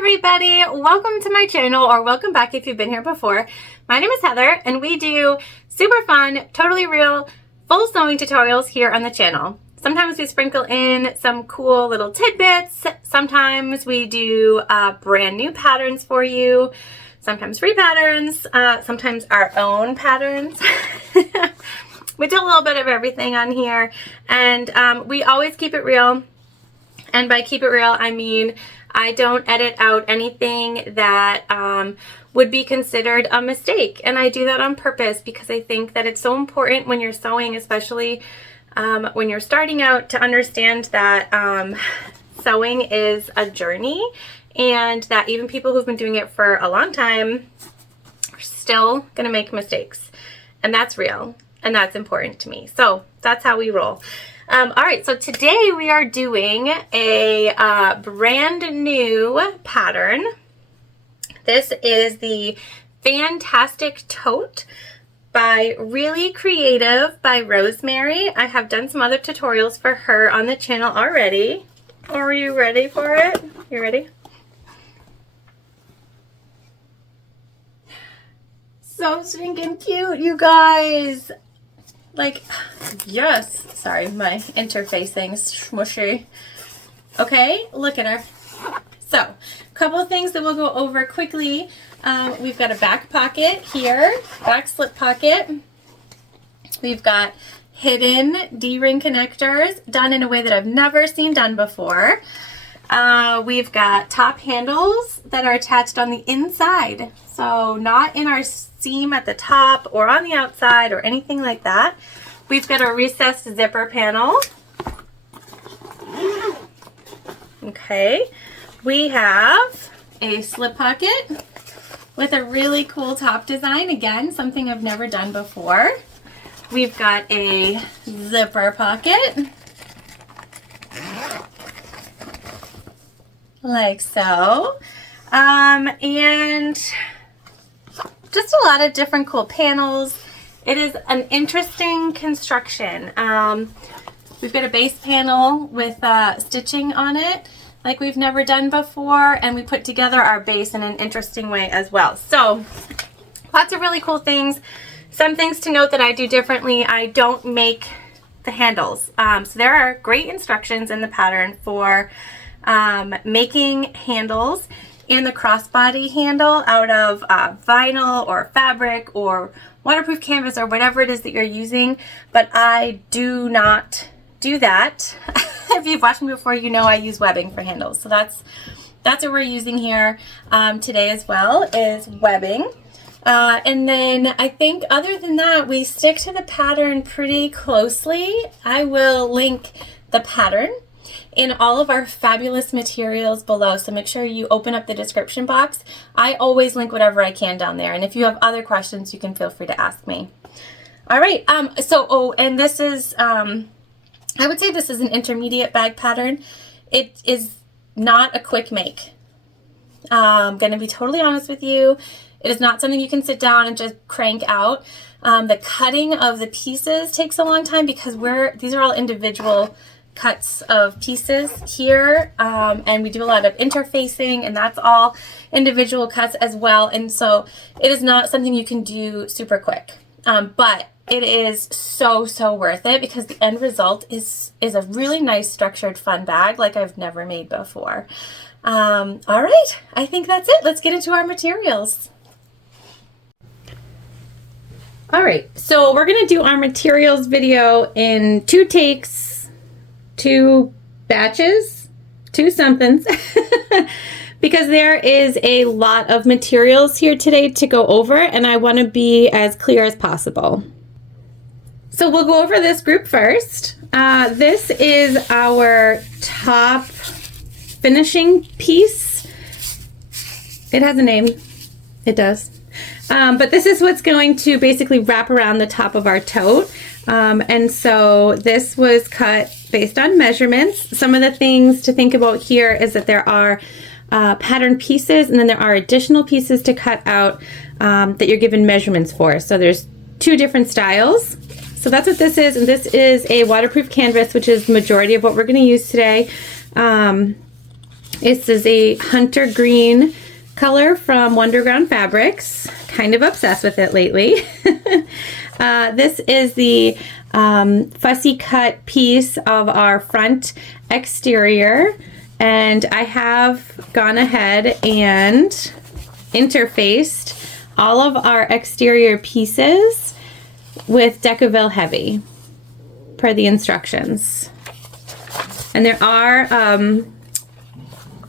everybody, welcome to my channel, or welcome back if you've been here before. My name is Heather and we do super fun, totally real, full sewing tutorials here on the channel. Sometimes we sprinkle in some cool little tidbits, sometimes we do brand new patterns for you, sometimes free patterns, sometimes our own patterns. We do a little bit of everything on here, and we always keep it real. And by keep it real, I mean I don't edit out anything that would be considered a mistake. And I do that on purpose because I think that it's so important when you're sewing, especially when you're starting out, to understand that sewing is a journey, and that even people who've been doing it for a long time are still going to make mistakes. And that's real, and that's important to me. So that's how we roll. All right, so today we are doing a brand new pattern. This is the Fantastic Tote by Really Creative by Rosemary. I have done some other tutorials for her on the channel already. Are you ready for it? You ready? So stinking cute, you guys. Like, yes, sorry, my interface thing's smushy. Okay, look at her. So, a couple of things that we'll go over quickly. We've got a back pocket here, back slip pocket. We've got hidden D-ring connectors done in a way that I've never seen done before. We've got top handles that are attached on the inside. So not in our seam at the top or on the outside or anything like that. We've got a recessed zipper panel. Okay. We have a slip pocket with a really cool top design. Again, something I've never done before. We've got a zipper pocket. Like so. And just a lot of different cool panels. It is an interesting construction. We've got a base panel with stitching on it like we've never done before, and we put together our base in an interesting way as well. So lots of really cool things. Some things to note that I do differently: I don't make the handles. So there are great instructions in the pattern for making handles and the crossbody handle out of vinyl or fabric or waterproof canvas or whatever it is that you're using, but I do not do that. If you've watched me before, you know I use webbing for handles. So that's what we're using here today as well, is webbing. And then I think other than that, we stick to the pattern pretty closely. I will link the pattern in all of our fabulous materials below, so make sure you open up the description box. I always link whatever I can down there, and if you have other questions, you can feel free to ask me. All right, and this is, I would say this is an intermediate bag pattern. It is not a quick make. I'm going to be totally honest with you. It is not something you can sit down and just crank out. The cutting of the pieces takes a long time because these are all individual cuts of pieces here, and we do a lot of interfacing, and that's all individual cuts as well, and so it is not something you can do super quick, but it is so worth it because the end result is a really nice structured fun bag like I've never made before. All right, I think that's it. Let's get into our materials. All right, so we're gonna do our materials video in 2 takes, 2 batches, 2 somethings, because there is a lot of materials here today to go over, and I want to be as clear as possible. So we'll go over this group first. This is our top finishing piece. It has a name. It does. But this is what's going to basically wrap around the top of our tote. And so this was cut based on measurements. Some of the things to think about here is that there are pattern pieces, and then there are additional pieces to cut out that you're given measurements for. So there's 2 different styles. So that's what this is, and this is a waterproof canvas, which is the majority of what we're going to use today. This is a hunter green color from Wonderground Fabrics. Kind of obsessed with it lately. This is the fussy cut piece of our front exterior, and I have gone ahead and interfaced all of our exterior pieces with Decaville Heavy per the instructions. And there are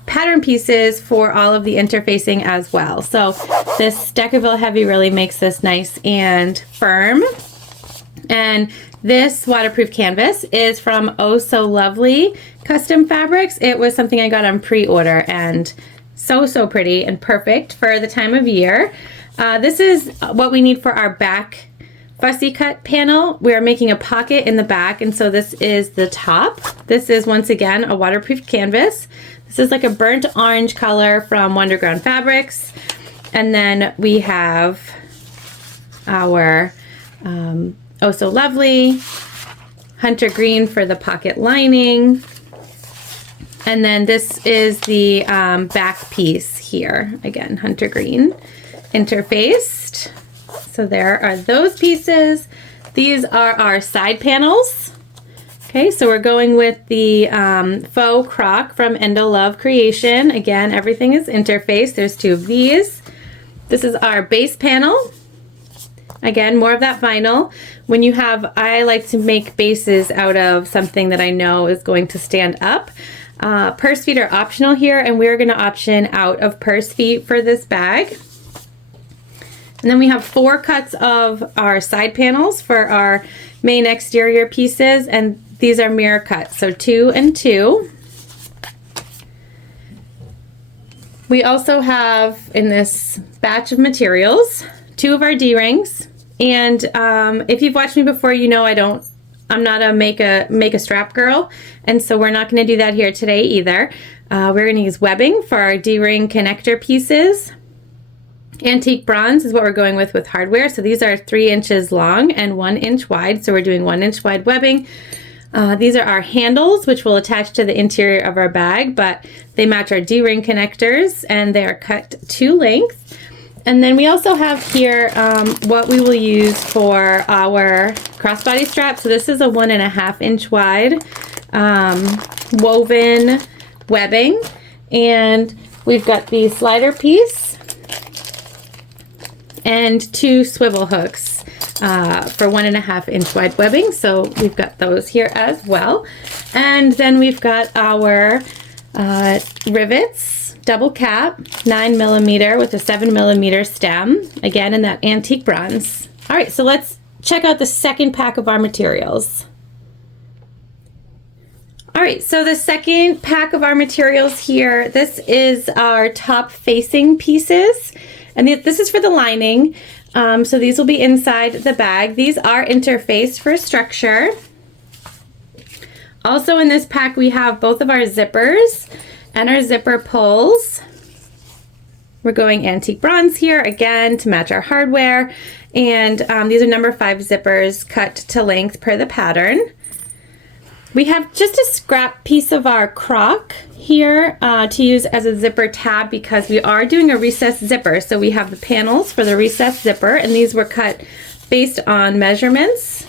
pattern pieces for all of the interfacing as well. So this Decaville Heavy really makes this nice and firm. And this waterproof canvas is from Oh So Lovely Custom Fabrics. It was something I got on pre-order, and so pretty and perfect for the time of year. This is what we need for our back fussy cut panel. We are making a pocket in the back, and so this is the top. This is once again a waterproof canvas. This is like a burnt orange color from Wonderground Fabrics. And then we have our Oh So Lovely hunter green for the pocket lining. And then this is the back piece here. Again, hunter green interfaced. So there are those pieces. These are our side panels. Okay, so we're going with the faux croc from Endo Love Creation. Again, everything is interfaced. There's two of these. This is our base panel. Again, more of that vinyl. When you have, I like to make bases out of something that I know is going to stand up. Purse feet are optional here, and we're going to option out of purse feet for this bag. And then we have 4 cuts of our side panels for our main exterior pieces, and these are mirror cuts, so 2 and 2. We also have in this batch of materials 2 of our D-rings, and if you've watched me before, you know I'm not a make a strap girl, and so we're not going to do that here today either. We're going to use webbing for our D-ring connector pieces. Antique bronze is what we're going with hardware. So these are 3 inches long and 1 inch wide. So we're doing 1 inch wide webbing. These are our handles, which will attach to the interior of our bag, but they match our D-ring connectors, and they are cut to length. And then we also have here what we will use for our crossbody strap. So this is a 1.5 inch wide woven webbing, and we've got the slider piece and 2 swivel hooks for 1.5 inch wide webbing. So we've got those here as well. And then we've got our rivets, double cap, 9mm with a 7mm stem, again in that antique bronze. All right, so let's check out the second pack of our materials. All right, so the second pack of our materials here, this is our top facing pieces. And this is for the lining. So these will be inside the bag. These are interfaced for structure. Also in this pack, we have both of our zippers and our zipper pulls. We're going antique bronze here, again, to match our hardware. And these are number 5 zippers cut to length per the pattern. We have just a scrap piece of our croc here to use as a zipper tab because we are doing a recessed zipper. So we have the panels for the recessed zipper, and these were cut based on measurements.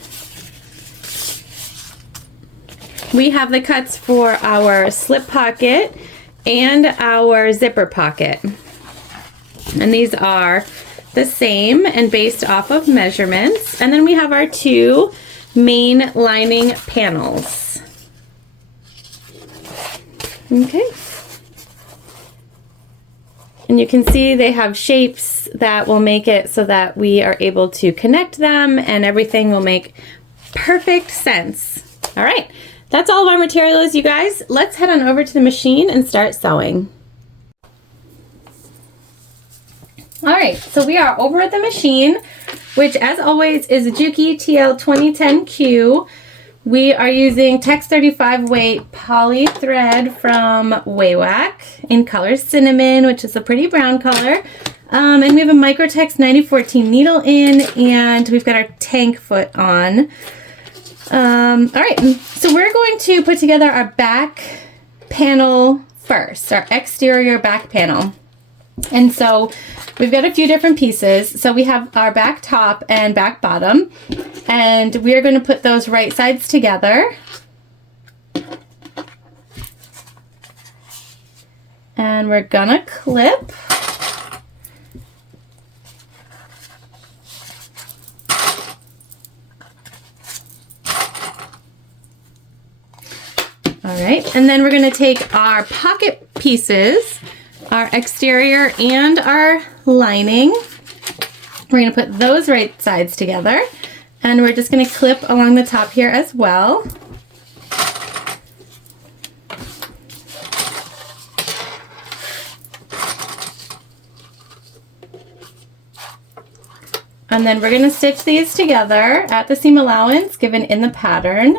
We have the cuts for our slip pocket and our zipper pocket. And these are the same and based off of measurements. And then we have our 2 main lining panels. Okay. And you can see they have shapes that will make it so that we are able to connect them, and everything will make perfect sense. All right, that's all of our materials, you guys. Let's head on over to the machine and start sewing. All right, so we are over at the machine, which as always is a Juki TL 2010Q. We are using Tex 35 weight poly thread from Waywack in color cinnamon, which is a pretty brown color. And we have a Microtex 9014 needle in, and we've got our tank foot on. All right, so we're going to put together our back panel first, our exterior back panel. And so we've got a few different pieces. So we have our back top and back bottom, and we're going to put those right sides together. And we're gonna clip. All right, and then we're gonna take our pocket pieces, our exterior and our lining. We're gonna put those right sides together, and we're just gonna clip along the top here as well. And then we're going to stitch these together at the seam allowance given in the pattern.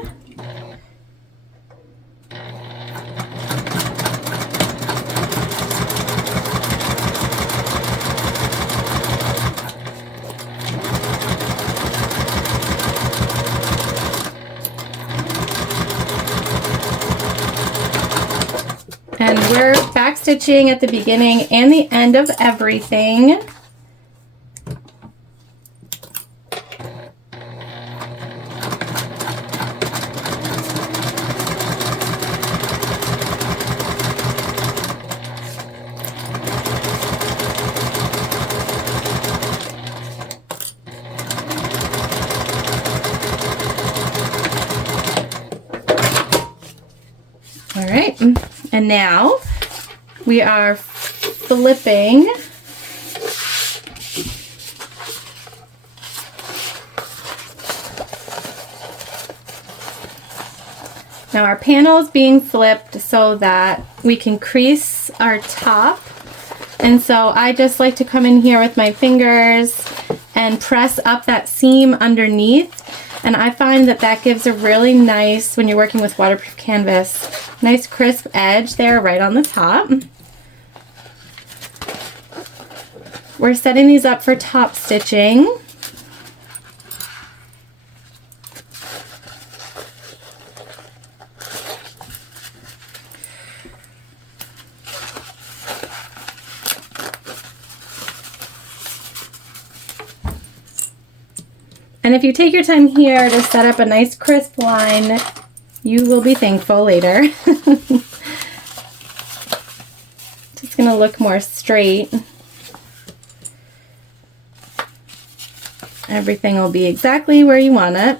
And we're back stitching at the beginning and the end of everything. All right, and now we are flipping now our panel is being flipped so that we can crease our top, and so I just like to come in here with my fingers and press up that seam underneath. And I find that that gives a really nice, when you're working with waterproof canvas, nice crisp edge there right on the top. We're setting these up for top stitching. And if you take your time here to set up a nice crisp line, you will be thankful later. Just gonna look more straight. Everything will be exactly where you want it.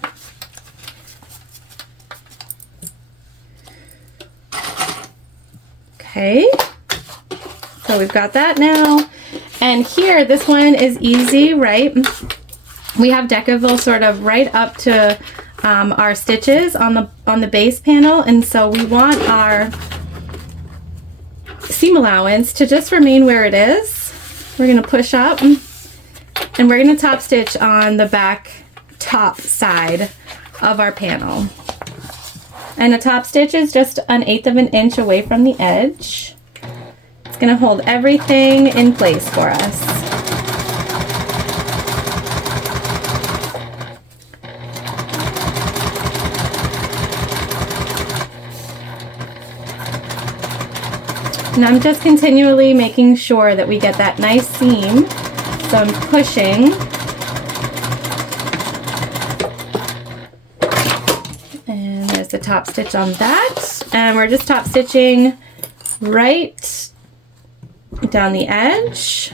Okay, so we've got that now. And here, this one is easy, right? We have Decaville sort of right up to our stitches on the base panel, and so we want our seam allowance to just remain where it is. We're going to push up, and we're going to top stitch on the back top side of our panel. And a top stitch is just 1/8 of an inch away from the edge. It's going to hold everything in place for us. And I'm just continually making sure that we get that nice seam. So I'm pushing. And there's the top stitch on that. And we're just top stitching right down the edge.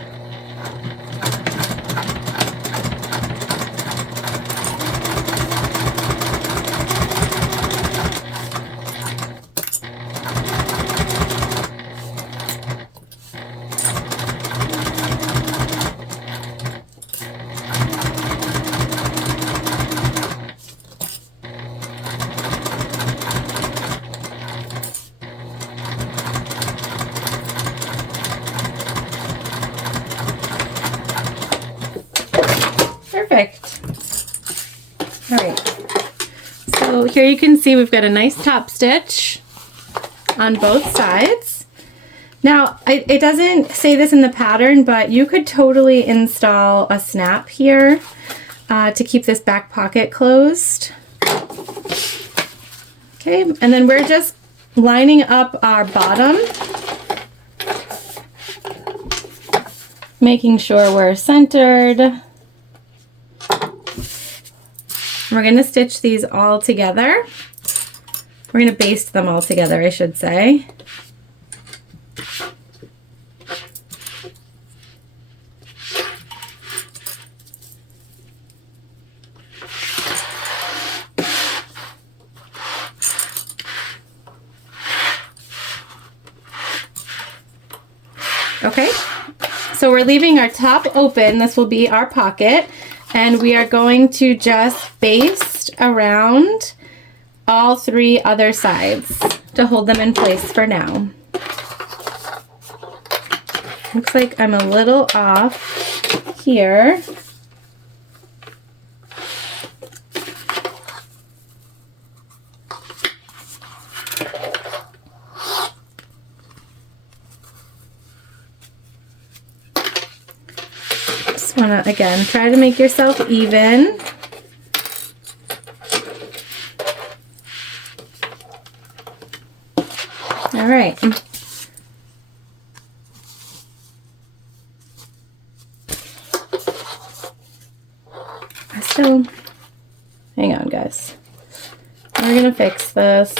Perfect. All right. So here you can see we've got a nice top stitch on both sides. Now, it doesn't say this in the pattern, but you could totally install a snap here to keep this back pocket closed. Okay, and then we're just lining up our bottom, making sure we're centered. We're going to stitch these all together. We're going to baste them all together, I should say. Okay, so we're leaving our top open. This will be our pocket, and we are going to just baste around all 3 other sides to hold them in place for now. Looks like I'm a little off here. Want to, again, try to make yourself even. All right. Hang on, guys. We're going to fix this.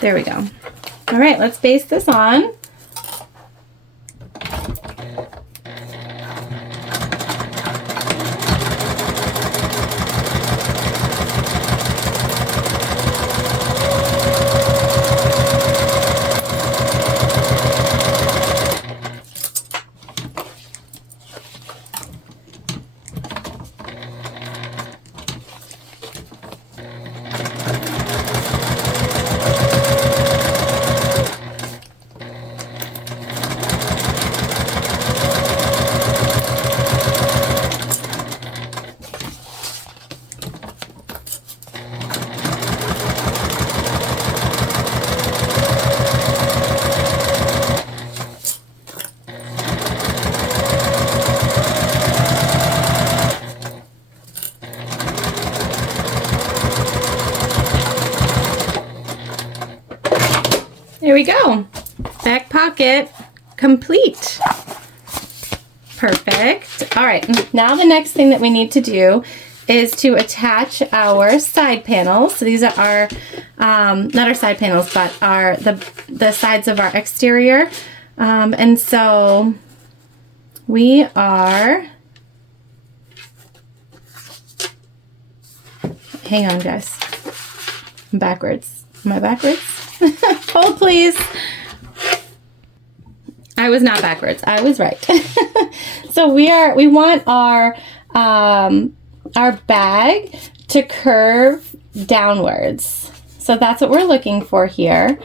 There we go. All right, let's baste this on. There we go. Back pocket complete. Perfect. All right, now the next thing that we need to do is to attach our side panels. So these are our, not our side panels, but our the sides of our exterior. And so we are, hang on guys, I'm backwards. Am I backwards? Hold please. I was not backwards. I was right. So we want our bag to curve downwards. So that's what we're looking for here.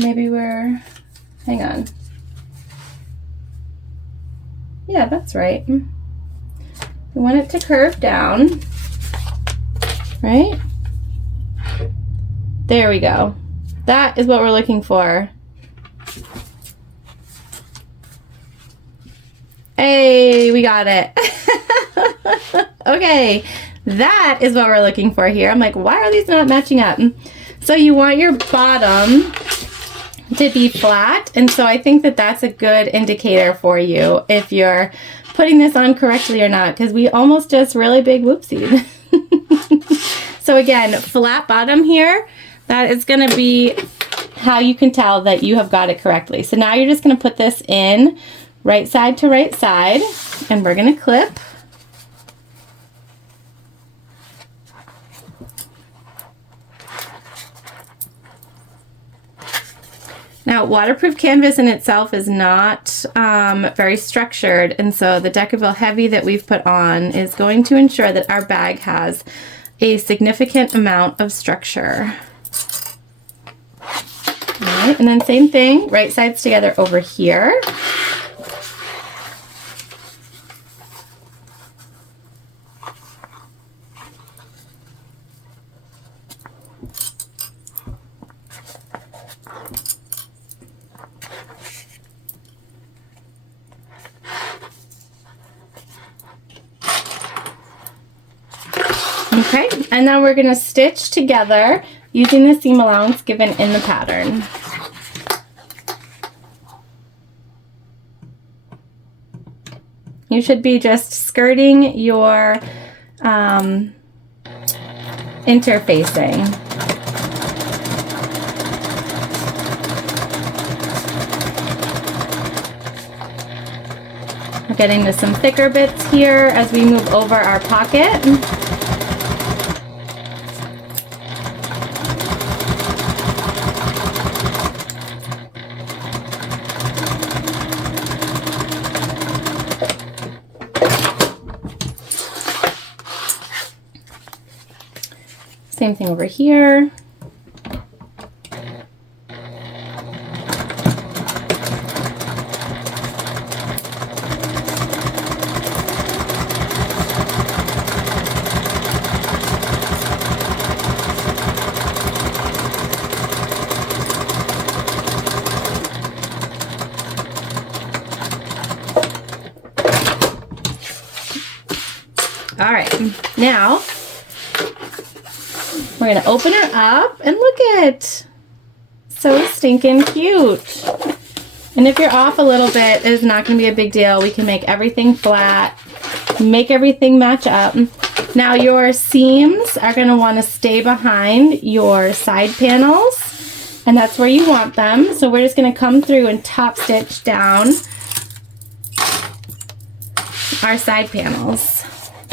Maybe we're, hang on. Yeah, that's right. We want it to curve down, right? There we go. That is what we're looking for. Hey, we got it. Okay, that is what we're looking for here. I'm like, why are these not matching up? So you want your bottom to be flat, and so I think that that's a good indicator for you if you're putting this on correctly or not, because we almost just really big whoopsied. So again, flat bottom here, that is going to be how you can tell that you have got it correctly. So now you're just going to put this in right side to right side, and we're going to clip. Now, waterproof canvas in itself is not very structured, and so the Decaville Heavy that we've put on is going to ensure that our bag has a significant amount of structure. All right, and then same thing, right sides together over here. Okay, and then we're going to stitch together using the seam allowance given in the pattern. You should be just skirting your interfacing. We're getting to some thicker bits here as we move over our pocket. Same thing over here. All right, now we're gonna open her up and look at, so stinking cute. And if you're off a little bit, it's not gonna be a big deal. We can make everything flat, make everything match up. Now your seams are gonna wanna stay behind your side panels, and that's where you want them. So we're just gonna come through and top stitch down our side panels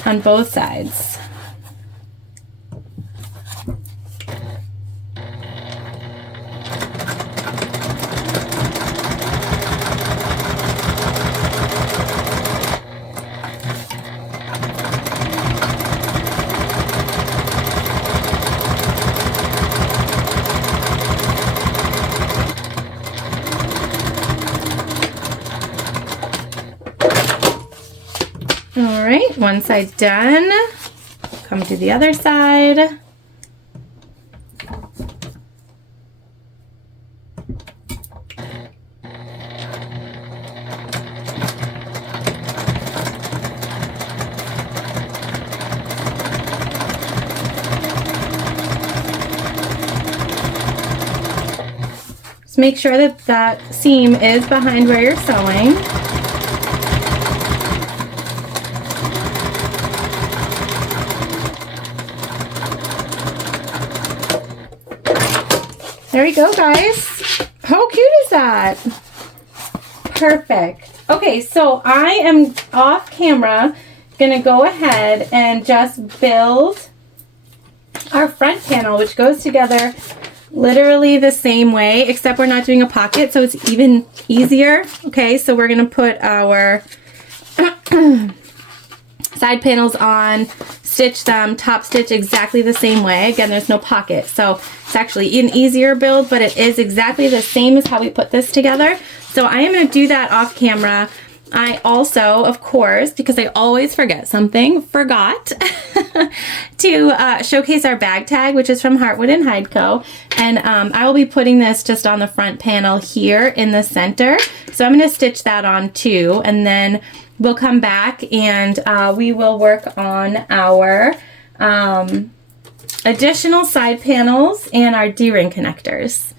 on both sides. All right, one side done. Come to the other side. Just make sure that that seam is behind where you're sewing. There we go, guys. How cute is that? Perfect. Okay, so I am off camera gonna go ahead and just build our front panel, which goes together literally the same way, except we're not doing a pocket, so it's even easier. Okay, so we're gonna put our side panels on, stitch them, top stitch exactly the same way. Again, there's no pocket, so it's actually an easier build, but it is exactly the same as how we put this together. So I am going to do that off camera. I also, of course, because I always forget something, forgot to showcase our bag tag, which is from Heartwood and Hide Co. And I will be putting this just on the front panel here in the center. So I'm going to stitch that on too, and then we'll come back and we will work on our additional side panels and our D-ring connectors.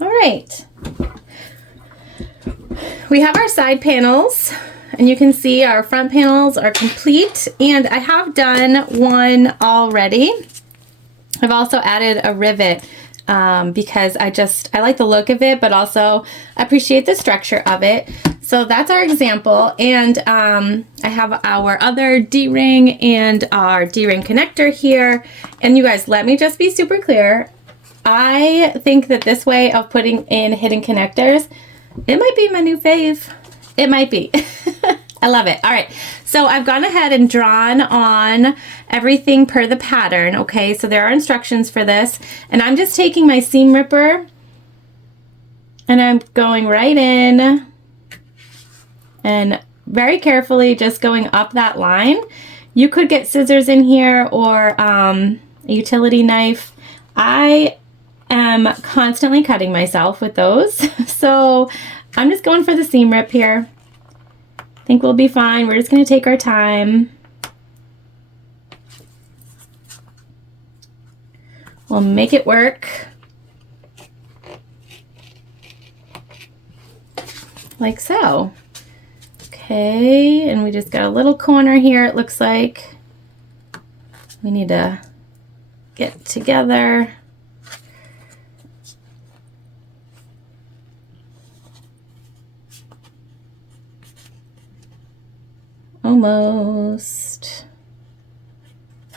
All right. We have our side panels, and you can see our front panels are complete, and I have done one already. I've also added a rivet because I like the look of it, but also appreciate the structure of it. So that's our example, and I have our other D-ring and our D-ring connector here. And you guys, let me just be super clear. I think that this way of putting in hidden connectors, it might be my new fave. It might be. I love it. All right, so I've gone ahead and drawn on everything per the pattern, okay? So there are instructions for this, and I'm just taking my seam ripper and I'm going right in and very carefully just going up that line. You could get scissors in here or a utility knife. I am constantly cutting myself with those, so I'm just going for the seam rip here. I think we'll be fine. We're just going to take our time. We'll make it work. Like so. Okay, and we just got a little corner here, it looks like. We need to get together. Almost.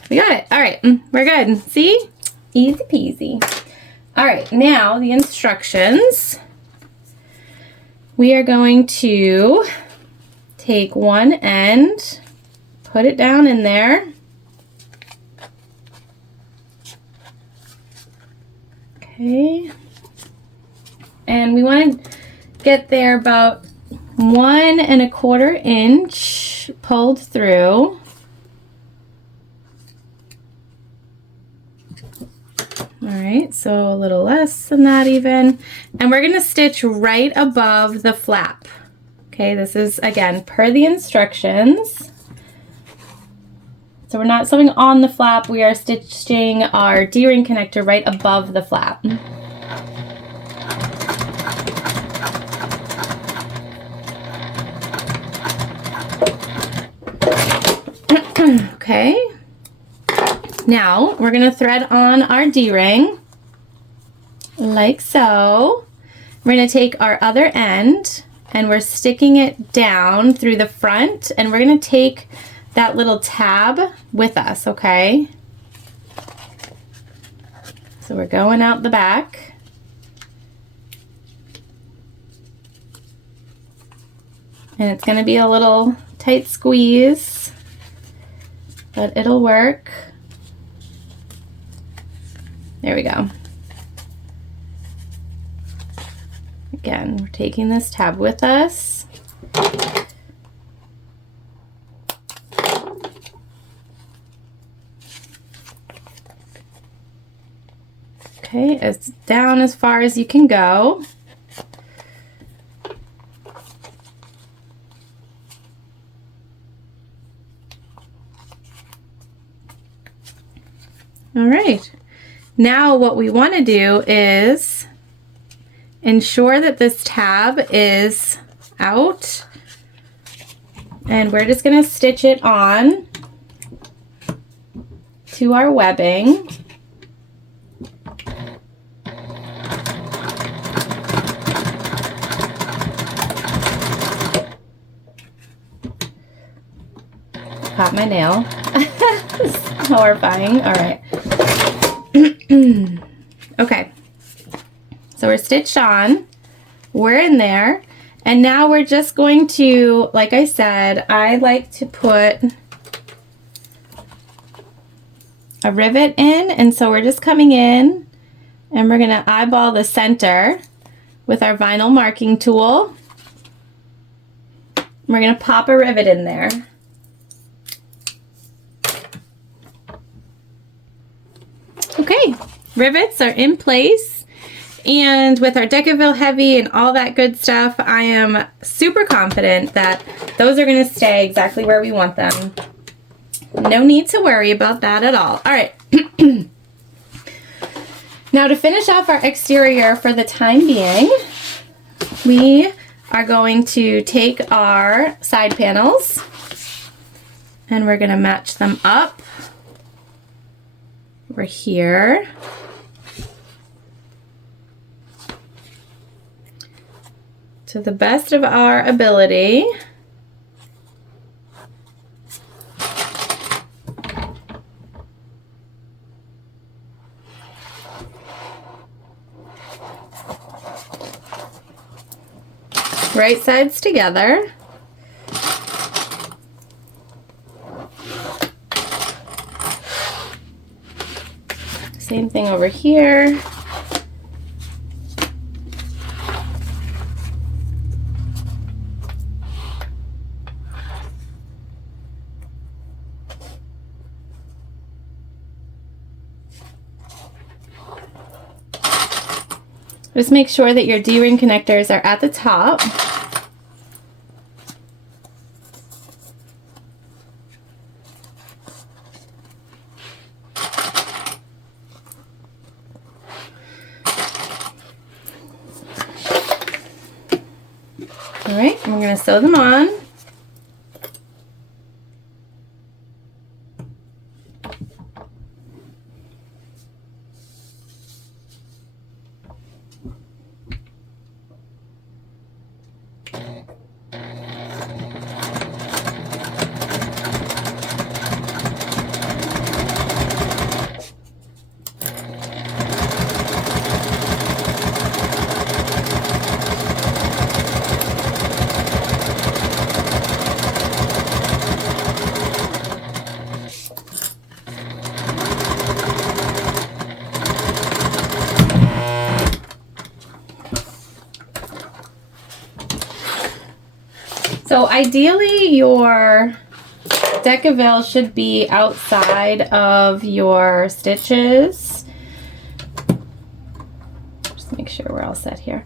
We got it. All right, we're good. See? Easy peasy. All right, now the instructions. We are going to take one end, put it down in there. Okay. And we want to get there about 1 1/4 inch pulled through. All right, so a little less than that even. And we're gonna stitch right above the flap. Okay, this is, again, per the instructions. So we're not sewing on the flap, we are stitching our D-ring connector right above the flap. Okay. Now we're going to thread on our D-ring like so. We're going to take our other end and we're sticking it down through the front, and we're going to take that little tab with us, okay? So we're going out the back. And it's going to be a little tight squeeze, but it'll work. There we go. Again, we're taking this tab with us. Okay, as down as far as you can go. All right. Now what we want to do is ensure that this tab is out, and we're just going to stitch it on to our webbing. Caught my nail. Horrifying. All right. Okay. So we're stitched on. We're in there. And now we're just going to, like I said, I like to put a rivet in. And so we're just coming in and we're going to eyeball the center with our vinyl marking tool. We're going to pop a rivet in there. Okay, rivets are in place, and with our Decaville Heavy and all that good stuff, I am super confident that those are going to stay exactly where we want them. No need to worry about that at all. All right. Now to finish off our exterior for the time being, we are going to take our side panels and we're going to match them up. Over here. To the best of our ability. Right sides together. Same thing over here. Just make sure that your D-ring connectors are at the top. All right, and we're going to sew them on. So ideally your Decaville should be outside of your stitches. Just make sure we're all set here.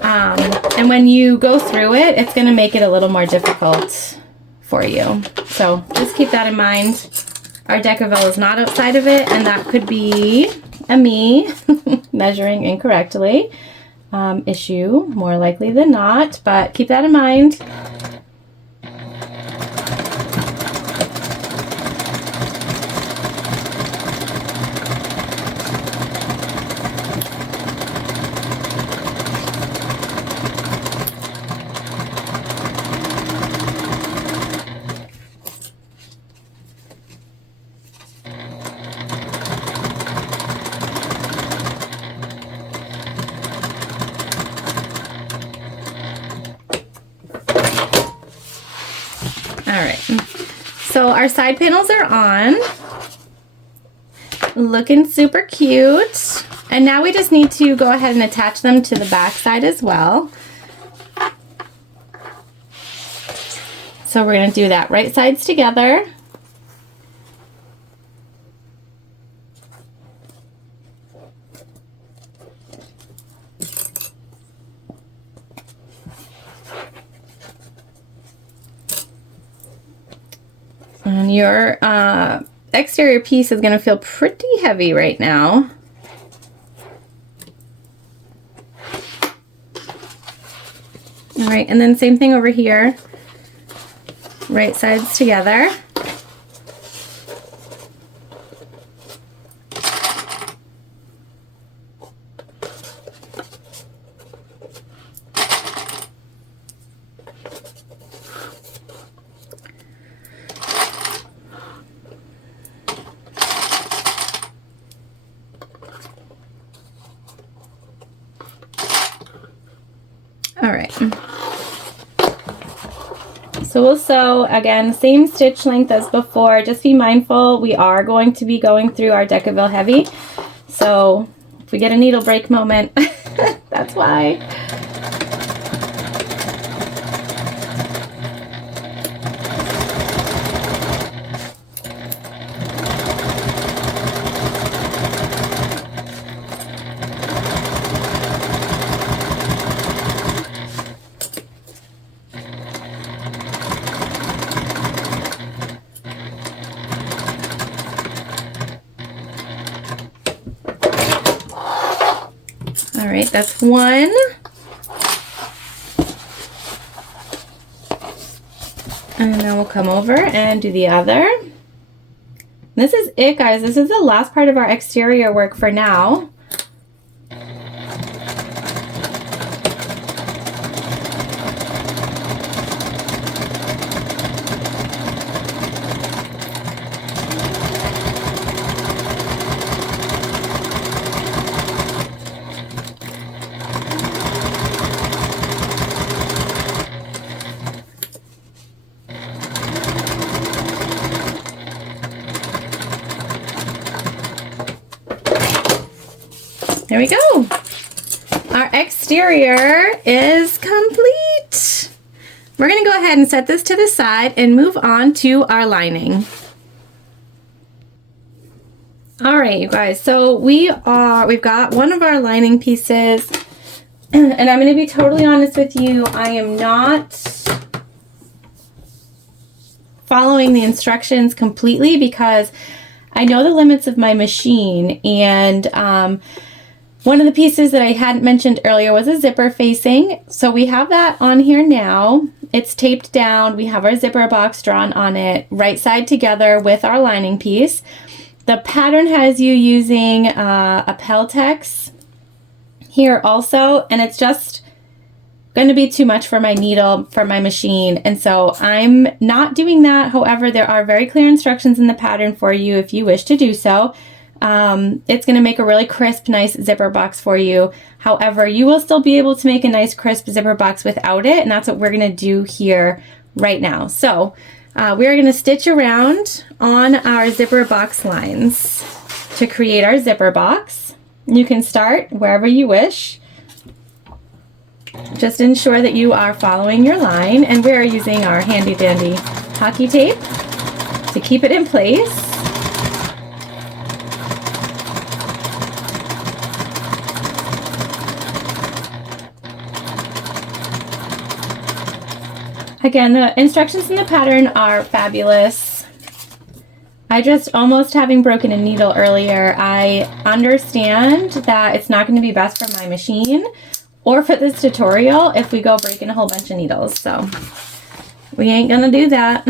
And when you go through it, it's going to make it a little more difficult for you. So just keep that in mind. Our Decaville is not outside of it, and that could be a me measuring incorrectly issue, more likely than not, but keep that in mind. So our side panels are on, looking super cute. And now we just need to go ahead and attach them to the back side as well. So we're going to do that right sides together. And your exterior piece is going to feel pretty heavy right now. All right, and then same thing over here. Right sides together. All right, so we'll sew again, same stitch length as before. Just be mindful, we are going to be going through our Decaville heavy. So if we get a needle break moment, that's why. All right, that's one. And then we'll come over and do the other. This is it, guys. This is the last part of our exterior work for now. There we go. Our exterior is complete. We're going to go ahead and set this to the side and move on to our lining. All right, you guys. So we've got one of our lining pieces, and I'm going to be totally honest with you. I am not following the instructions completely because I know the limits of my machine, and One of the pieces that I hadn't mentioned earlier was a zipper facing. So we have that on here now. It's taped down. We have our zipper box drawn on it, right side together with our lining piece. The pattern has you using a Peltex here also, and it's just going to be too much for my needle, for my machine, and so I'm not doing that. However, there are very clear instructions in the pattern for you if you wish to do so. It's going to make a really crisp, nice zipper box for you. However, you will still be able to make a nice crisp zipper box without it, and that's what we're going to do here right now. So we are going to stitch around on our zipper box lines to create our zipper box. You can start wherever you wish. Just ensure that you are following your line, and we're using our handy dandy hockey tape to keep it in place. Again, the instructions in the pattern are fabulous. I just, almost having broken a needle earlier, I understand that it's not going to be best for my machine or for this tutorial if we go breaking a whole bunch of needles. So we ain't gonna do that.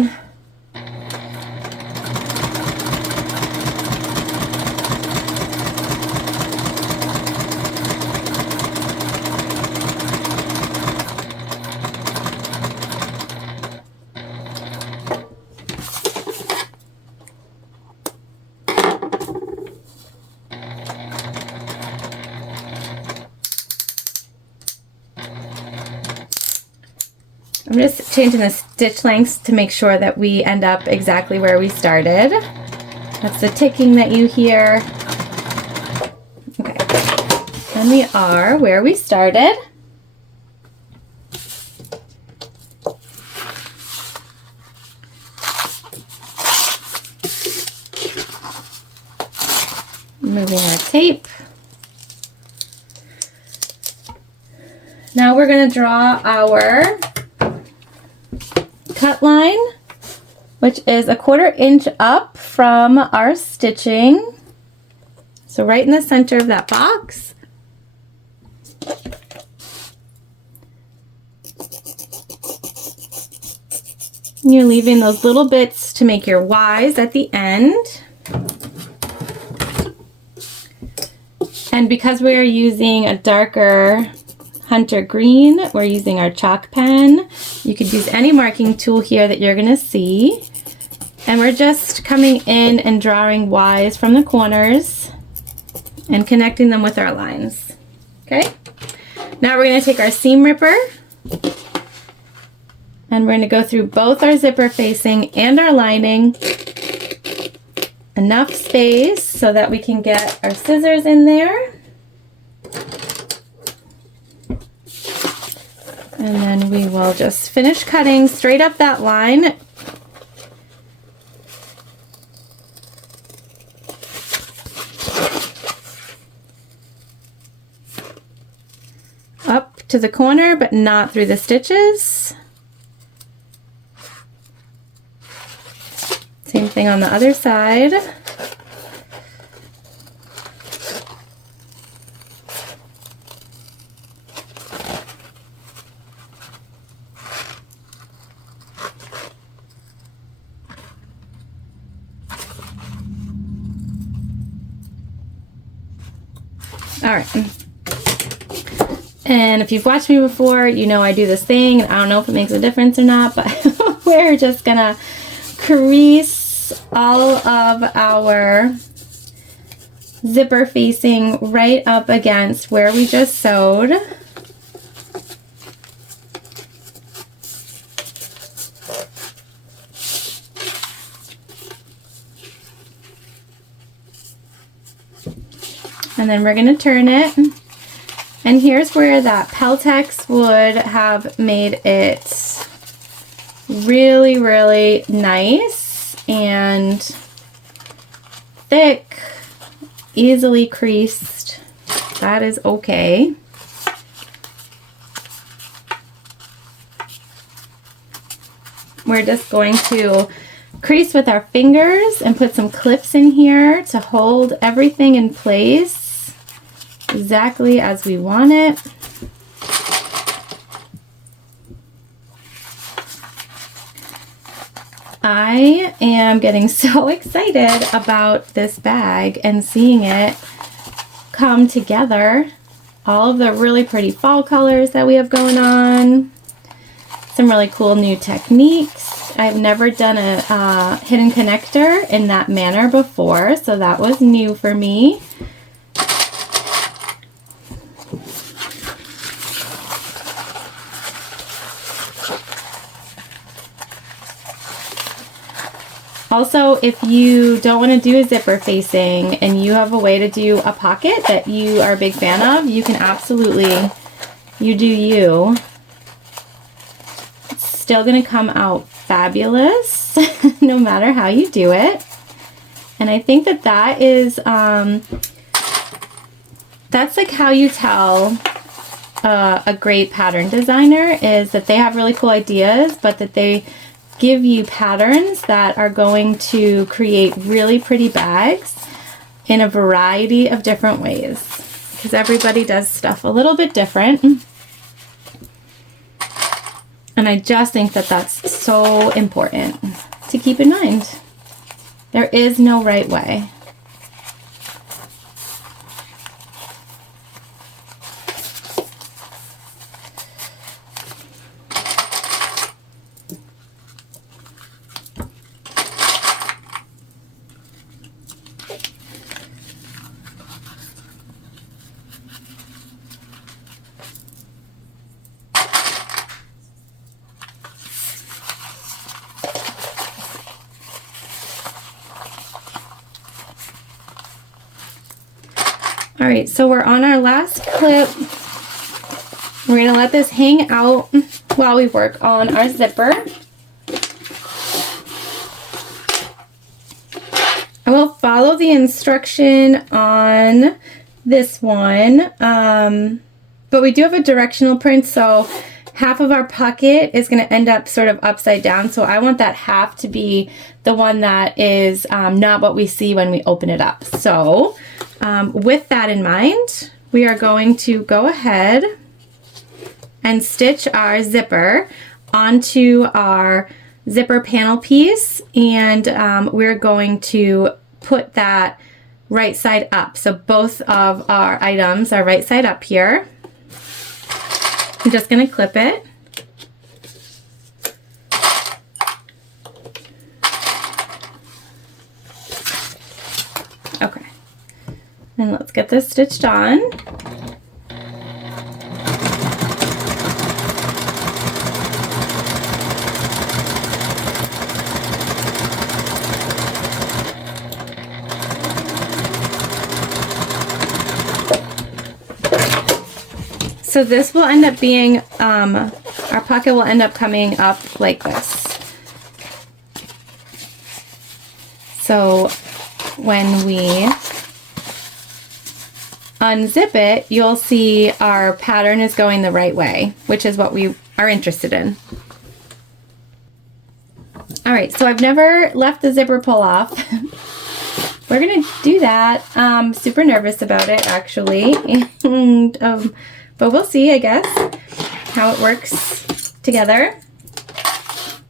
I'm just changing the stitch lengths to make sure that we end up exactly where we started. That's the ticking that you hear. Okay, and we are where we started. Moving our tape. Now we're going to draw our cut line, which is 1/4 inch up from our stitching. So right in the center of that box. And you're leaving those little bits to make your Y's at the end. And because we are using a darker hunter green, we're using our chalk pen. You could use any marking tool here that you're gonna see. And we're just coming in and drawing Y's from the corners and connecting them with our lines. Okay? Now we're gonna take our seam ripper and we're gonna go through both our zipper facing and our lining. Enough space so that we can get our scissors in there. And then we will just finish cutting straight up that line. Up to the corner, but not through the stitches. Same thing on the other side. All right, and if you've watched me before, you know I do this thing, and I don't know if it makes a difference or not, but we're just gonna crease all of our zipper facing right up against where we just sewed. And then we're going to turn it, and here's where that Peltex would have made it really, really nice and thick, easily creased. That is okay. We're just going to crease with our fingers and put some clips in here to hold everything in place. exactly as we want it. I am getting so excited about this bag and seeing it come together. All of the really pretty fall colors that we have going on. Some really cool new techniques. I've never done a hidden connector in that manner before, so that was new for me. Also, if you don't want to do a zipper facing and you have a way to do a pocket that you are a big fan of, you can absolutely, you do you. It's still going to come out fabulous no matter how you do it. And I think that that is, that's like how you tell a great pattern designer, is that they have really cool ideas, but that they give you patterns that are going to create really pretty bags in a variety of different ways, because everybody does stuff a little bit different. And I just think that that's so important to keep in mind. There is no right way. All right, so we're on our last clip. We're gonna let this hang out while we work on our zipper. I will follow the instruction on this one, but we do have a directional print, so half of our pocket is going to end up sort of upside down, so I want that half to be the one that is not what we see when we open it up. So with that in mind, we are going to go ahead and stitch our zipper onto our zipper panel piece, and we're going to put that right side up. So both of our items are right side up here. I'm just going to clip it. Okay. And let's get this stitched on. So this will end up being, our pocket will end up coming up like this. So when we unzip it, you'll see our pattern is going the right way, which is what we are interested in. All right, so I've never left the zipper pull off. We're gonna do that. Super nervous about it, actually. And, but we'll see, I guess, how it works together.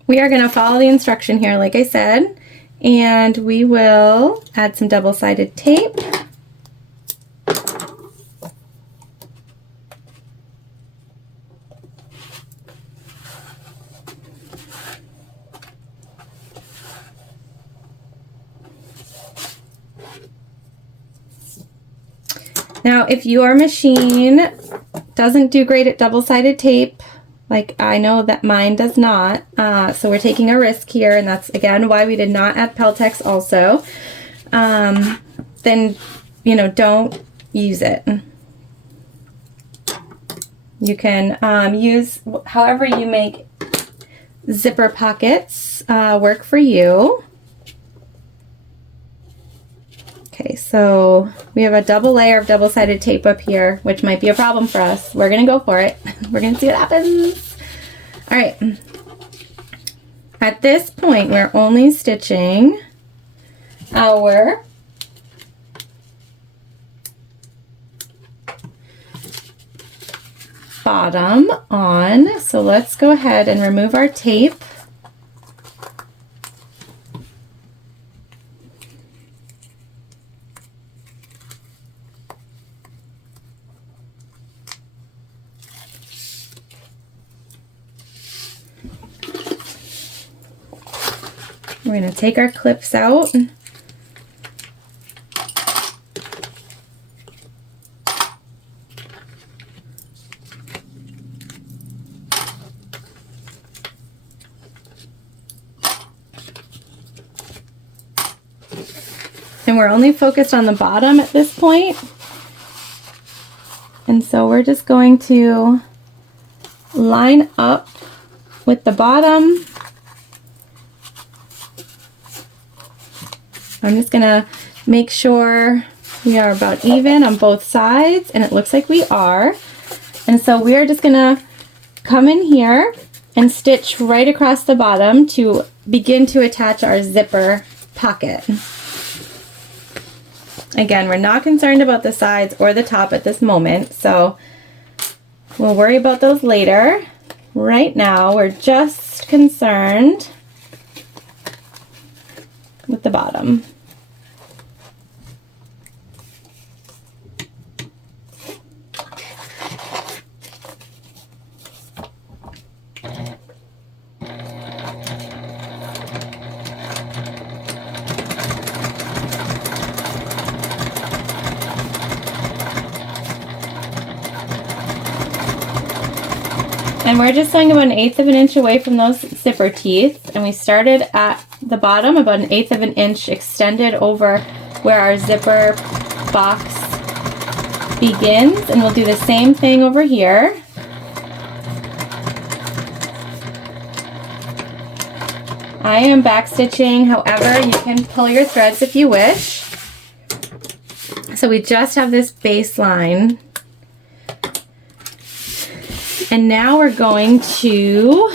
We are going to follow the instruction here, like I said, and we will add some double-sided tape. Now, if your machine doesn't do great at double-sided tape, like I know that mine does not, so we're taking a risk here, and that's, again, why we did not add Peltex also, then, you know, don't use it. You can use however you make zipper pockets work for you. Okay, so we have a double layer of double-sided tape up here, which might be a problem for us. We're gonna go for it. We're gonna see what happens. All right. At this point, we're only stitching our bottom on. So let's go ahead and remove our tape. We're going to take our clips out. And we're only focused on the bottom at this point. And so we're just going to line up with the bottom. I'm just gonna make sure we are about even on both sides, and it looks like we are. And so we are just gonna come in here and stitch right across the bottom to begin to attach our zipper pocket. Again, we're not concerned about the sides or the top at this moment, so we'll worry about those later. Right now, we're just concerned with the bottom. And we're just sewing about 1/8 of an inch away from those zipper teeth, and we started at the bottom about 1/8 of an inch extended over where our zipper box begins, and we'll do the same thing over here. I am back stitching, however, you can pull your threads if you wish. So we just have this baseline. And now we're going to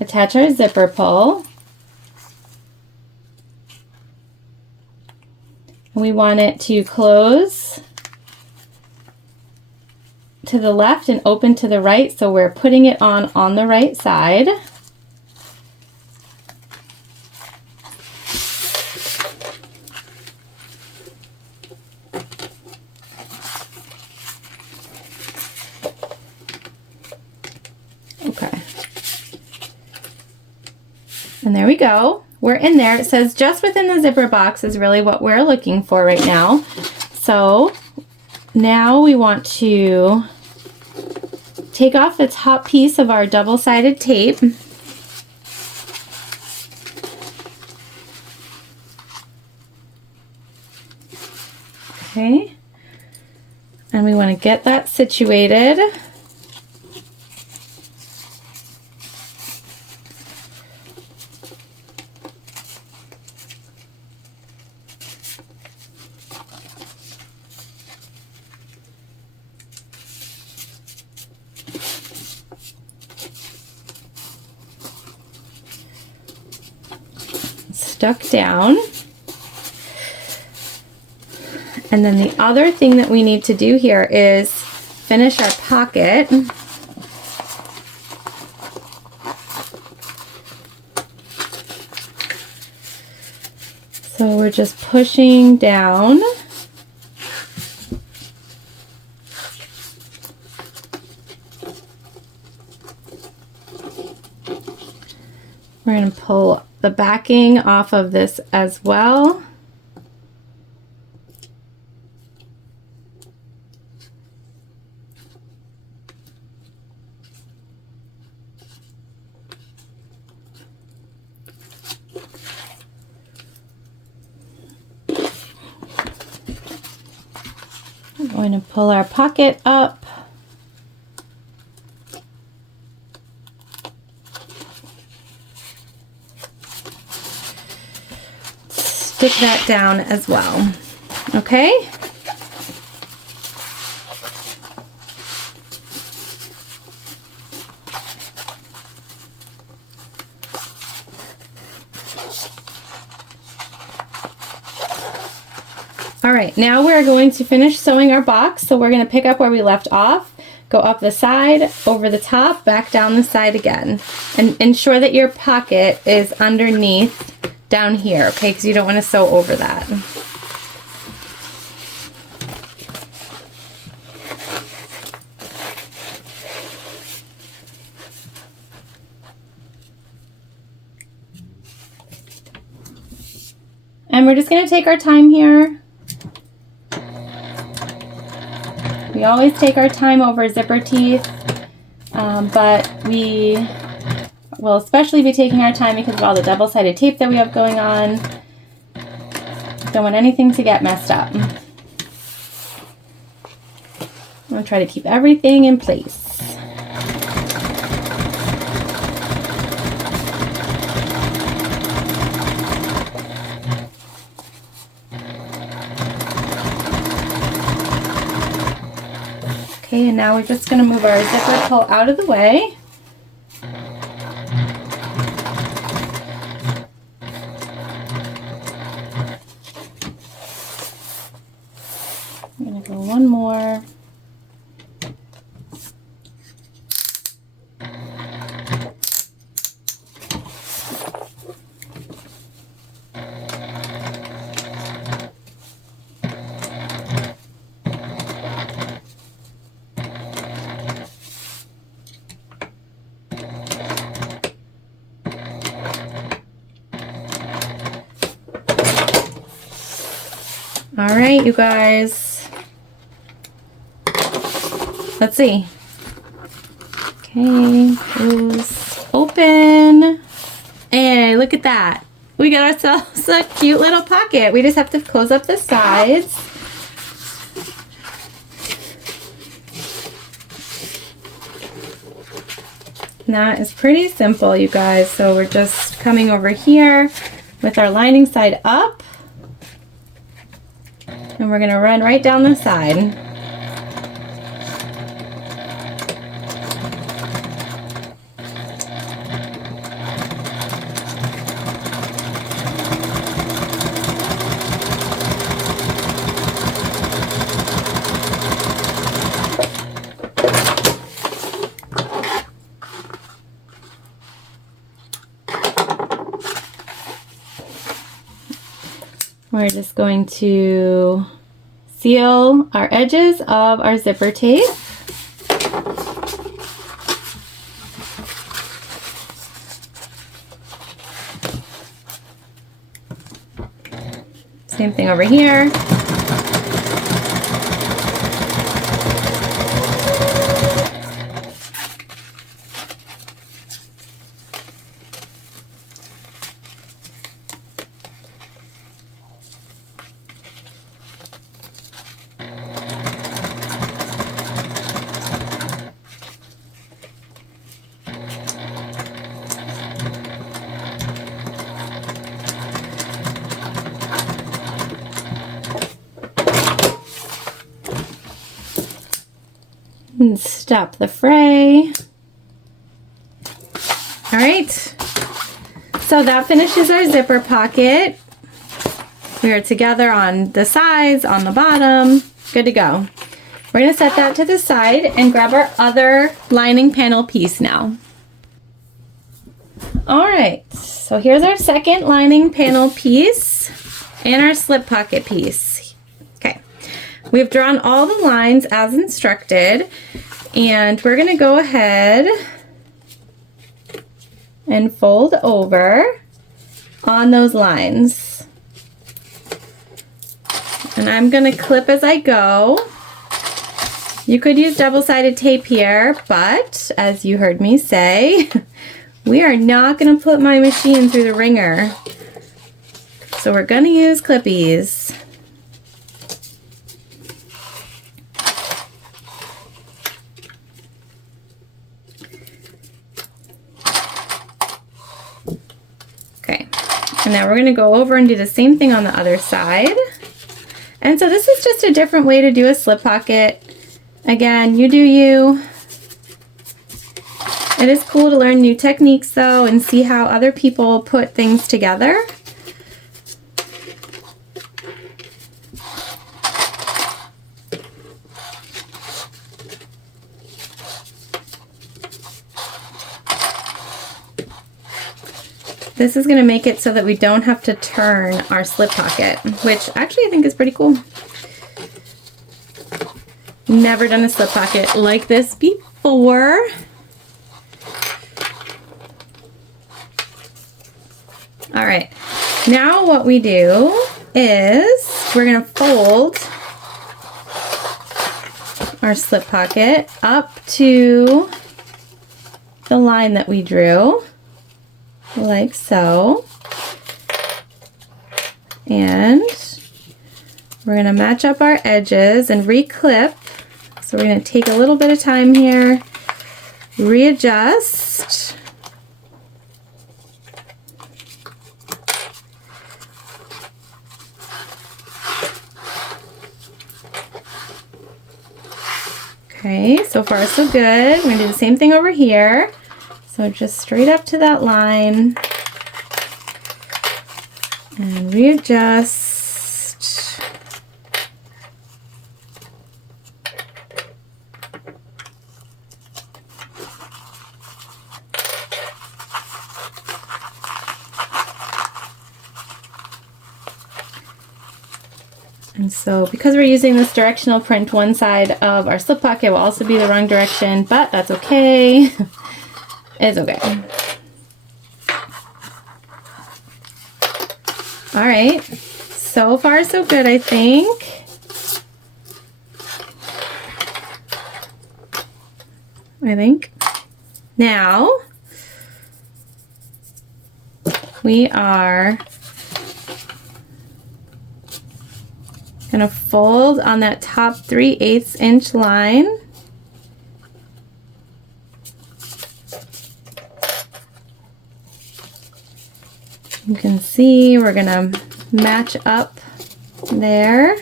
attach our zipper pull. And we want it to close to the left and open to the right, so we're putting it on the right side. Okay. And there we go. We're in there. It says just within the zipper box is really what we're looking for right now. So now we want to take off the top piece of our double-sided tape. Okay. And we want to get that situated. Stuck down. And then the other thing that we need to do here is finish our pocket. So we're just pushing down. We're going to pull the backing off of this as well. We're going to pull our pocket up. Stick that down as well. Okay? All right, now we're going to finish sewing our box. So we're going to pick up where we left off, go up the side, over the top, back down the side again. And ensure that your pocket is underneath down here, okay? Because you don't want to sew over that. And we're just going to take our time here. We always take our time over zipper teeth, but we will especially be taking our time because of all the double-sided tape that we have going on. Don't want anything to get messed up. I'm going to try to keep everything in place. Okay, and now we're just going to move our zipper pull out of the way. I'm going to go one more. All right, you guys. Let's see. Okay, close, open. Hey, look at that. We got ourselves a cute little pocket. We just have to close up the sides. And that is pretty simple, you guys. So we're just coming over here with our lining side up. And we're going to run right down the side. We're just going to seal our edges of our zipper tape. Same thing over here. And stop the fray. All right, so that finishes our zipper pocket. We are together on the sides, on the bottom, good to go. We're gonna set that to the side and grab our other lining panel piece now. All right, so here's our second lining panel piece and our slip pocket piece. Okay, we've drawn all the lines as instructed, and we're gonna go ahead and fold over on those lines. And I'm gonna clip as I go. You could use double-sided tape here, but as you heard me say, we are not gonna put my machine through the ringer. So we're gonna use clippies. Okay, and now we're gonna go over and do the same thing on the other side. And so this is just a different way to do a slip pocket. Again, you do you. It is cool to learn new techniques though and see how other people put things together. this is going to make it so that we don't have to turn our slip pocket, which actually I think is pretty cool. Never done a slip pocket like this before. All right, now what we do is we're going to fold our slip pocket up to the line that we drew, like so. And we're going to match up our edges and re-clip. So we're going to take a little bit of time here, readjust. Okay, so far so good. We're going to do the same thing over here. So just straight up to that line and readjust. And so because we're using this directional print, one side of our slip pocket will also be the wrong direction, but that's okay. It's okay. All right, so far so good, I think. Now we are going to fold on that top 3/8 inch line. You can see we're going to match up there.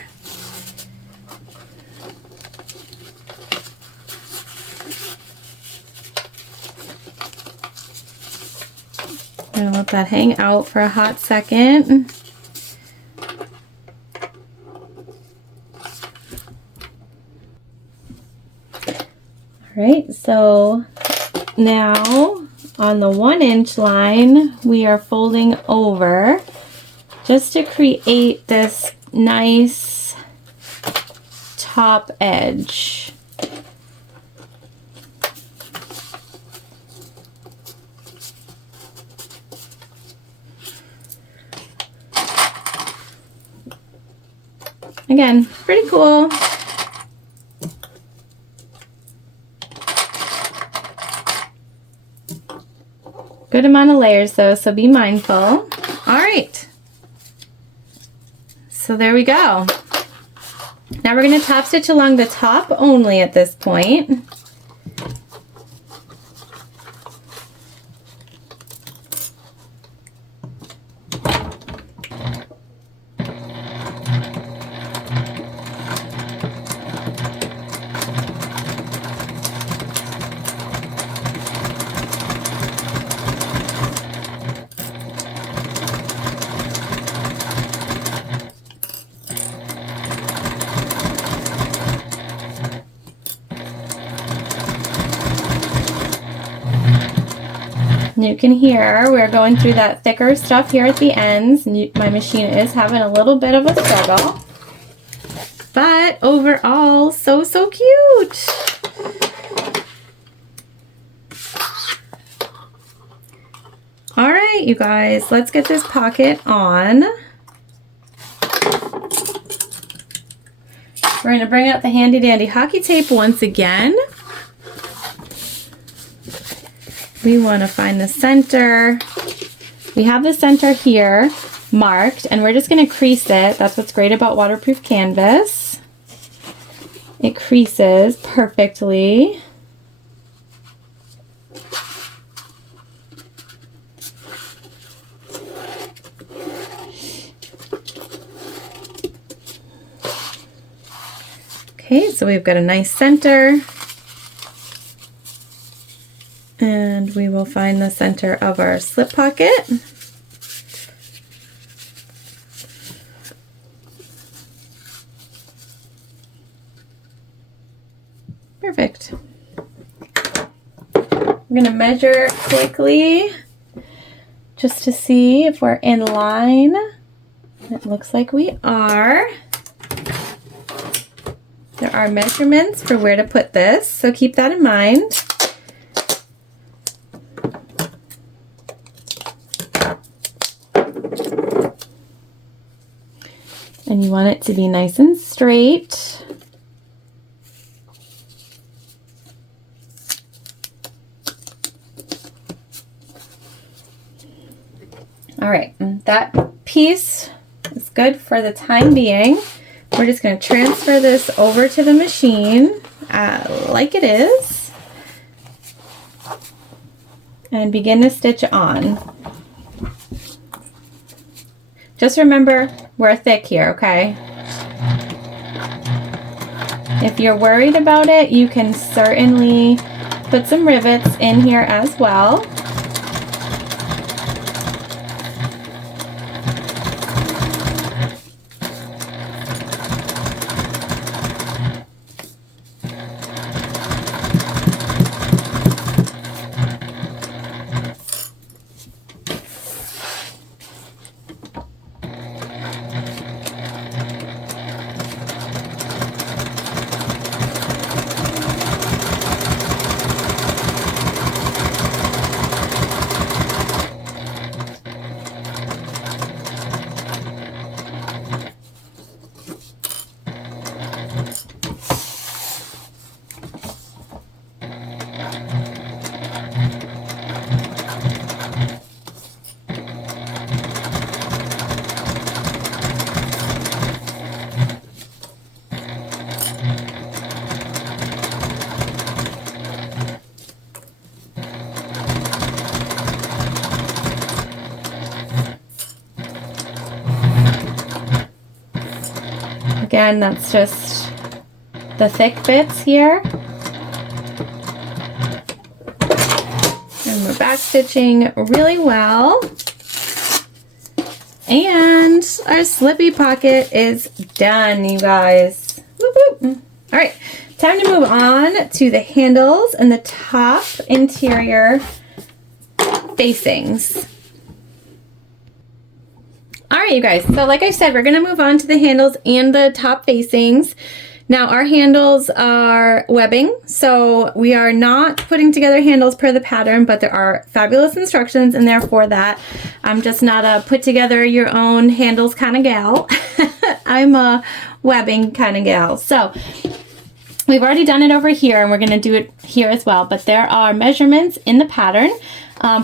I'm going to let that hang out for a hot second. Right, so now on the 1-inch line, we are folding over just to create this nice top edge. Again, pretty cool. Good amount of layers though, so be mindful. All right, so there we go. Now we're going to top stitch along the top only at this point. You can hear we're going through that thicker stuff here at the ends. My machine is having a little bit of a struggle. But overall, so cute. All right, you guys, let's get this pocket on. We're going to bring out the handy dandy hockey tape once again. We want to find the center. We have the center here marked, and we're just going to crease it. That's what's great about waterproof canvas. It creases perfectly. Okay, so we've got a nice center. And we will find the center of our slip pocket. Perfect. I'm going to measure quickly just to see if we're in line. It looks like we are. There are measurements for where to put this, so keep that in mind. And you want it to be nice and straight. All right, that piece is good for the time being. We're just going to transfer this over to the machine like it is and begin to stitch on. Just remember, we're thick here, okay? If you're worried about it, you can certainly put some rivets in here as well. Again, that's just the thick bits here. And we're back stitching really well. And our slippy pocket is done, you guys. Whoop, whoop. All right, time to move on to the handles and the top interior facings. All right, you guys, so like I said, we're gonna move on to the handles and the top facings. Now our handles are webbing, so we are not putting together handles per the pattern, but there are fabulous instructions in there for that. I'm just not a put together your own handles kind of gal. I'm a webbing kind of gal. So we've already done it over here and we're gonna do it here as well, but there are measurements in the pattern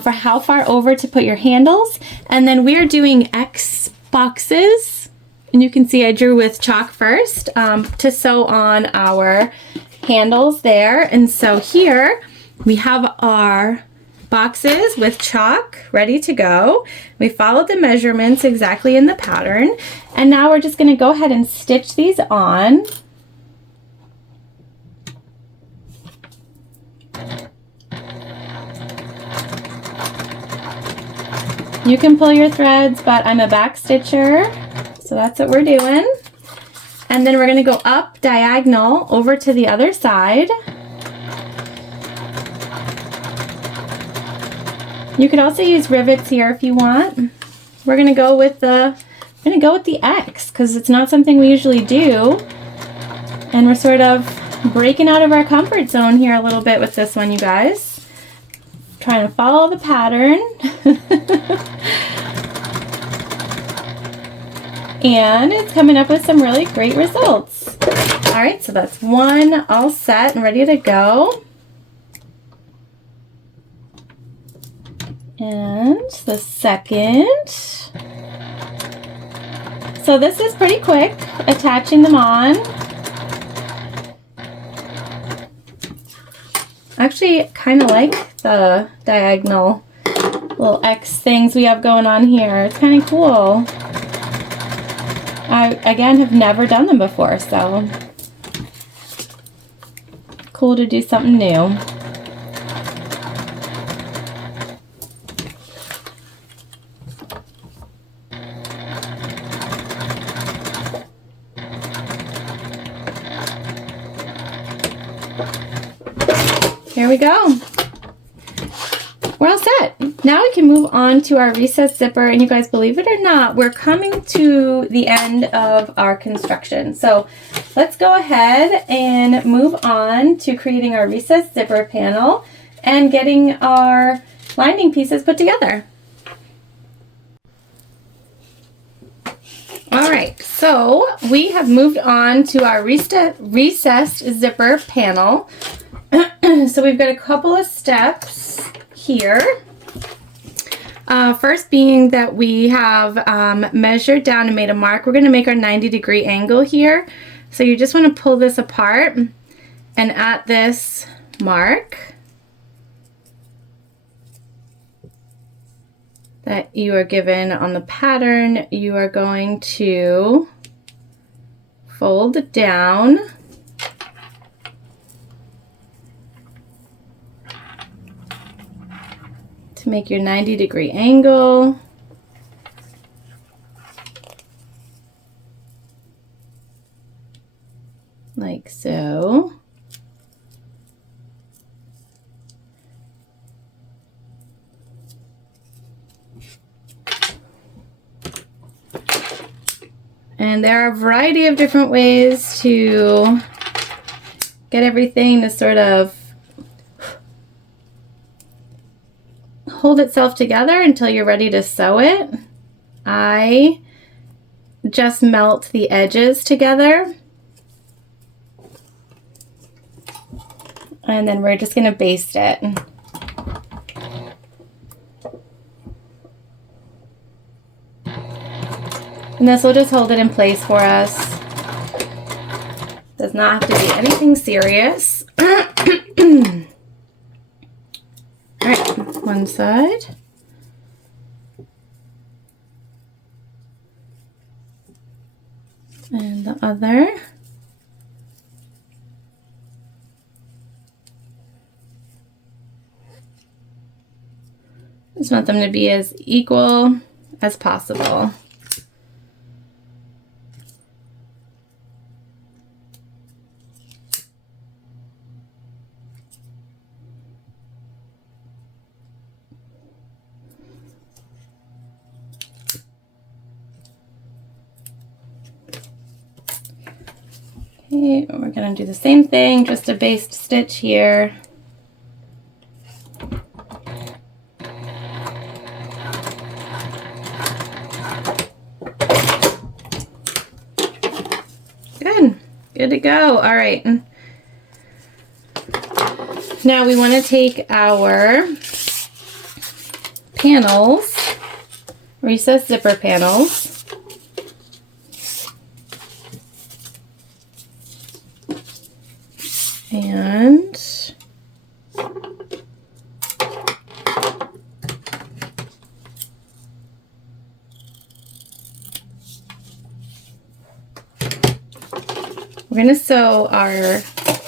for how far over to put your handles. And then we're doing X boxes. And you can see I drew with chalk first to sew on our handles there. And so here we have our boxes with chalk ready to go. We followed the measurements exactly in the pattern. And now we're just gonna go ahead and stitch these on. You can pull your threads, but I'm a back stitcher, so that's what we're doing. And then we're gonna go up diagonal over to the other side. You could also use rivets here if you want. We're gonna go with the X because it's not something we usually do. And we're sort of breaking out of our comfort zone here a little bit with this one, you guys. Trying to follow the pattern. And it's coming up with some really great results. All right, so that's one all set and ready to go. And the second. So this is pretty quick, attaching them on. Actually, kind of like the diagonal little X things we have going on here. It's kind of cool. I, again, have never done them before, so cool to do something new. Here we go. we're all set. Now we can move on to our recessed zipper, and you guys, believe it or not, we're coming to the end of our construction. So let's go ahead and move on to creating our recessed zipper panel and getting our lining pieces put together. All right, so we have moved on to our recessed zipper panel. So we've got a couple of steps here. First being that we have measured down and made a mark. We're going to make our 90-degree angle here. So you just want to pull this apart, and at this mark that you are given on the pattern, you are going to fold down to make your 90-degree angle. Like so. And there are a variety of different ways to get everything to sort of hold itself together until you're ready to sew it. I just melt the edges together, and then we're just going to baste it. And this will just hold it in place for us. Does not have to be anything serious. All right, one side. And the other. Just want them to be as equal as possible. Okay, we're going to do the same thing, just a based stitch here. Good to go. All right. Now we want to take our panels, recessed zipper panels, and we're going to sew our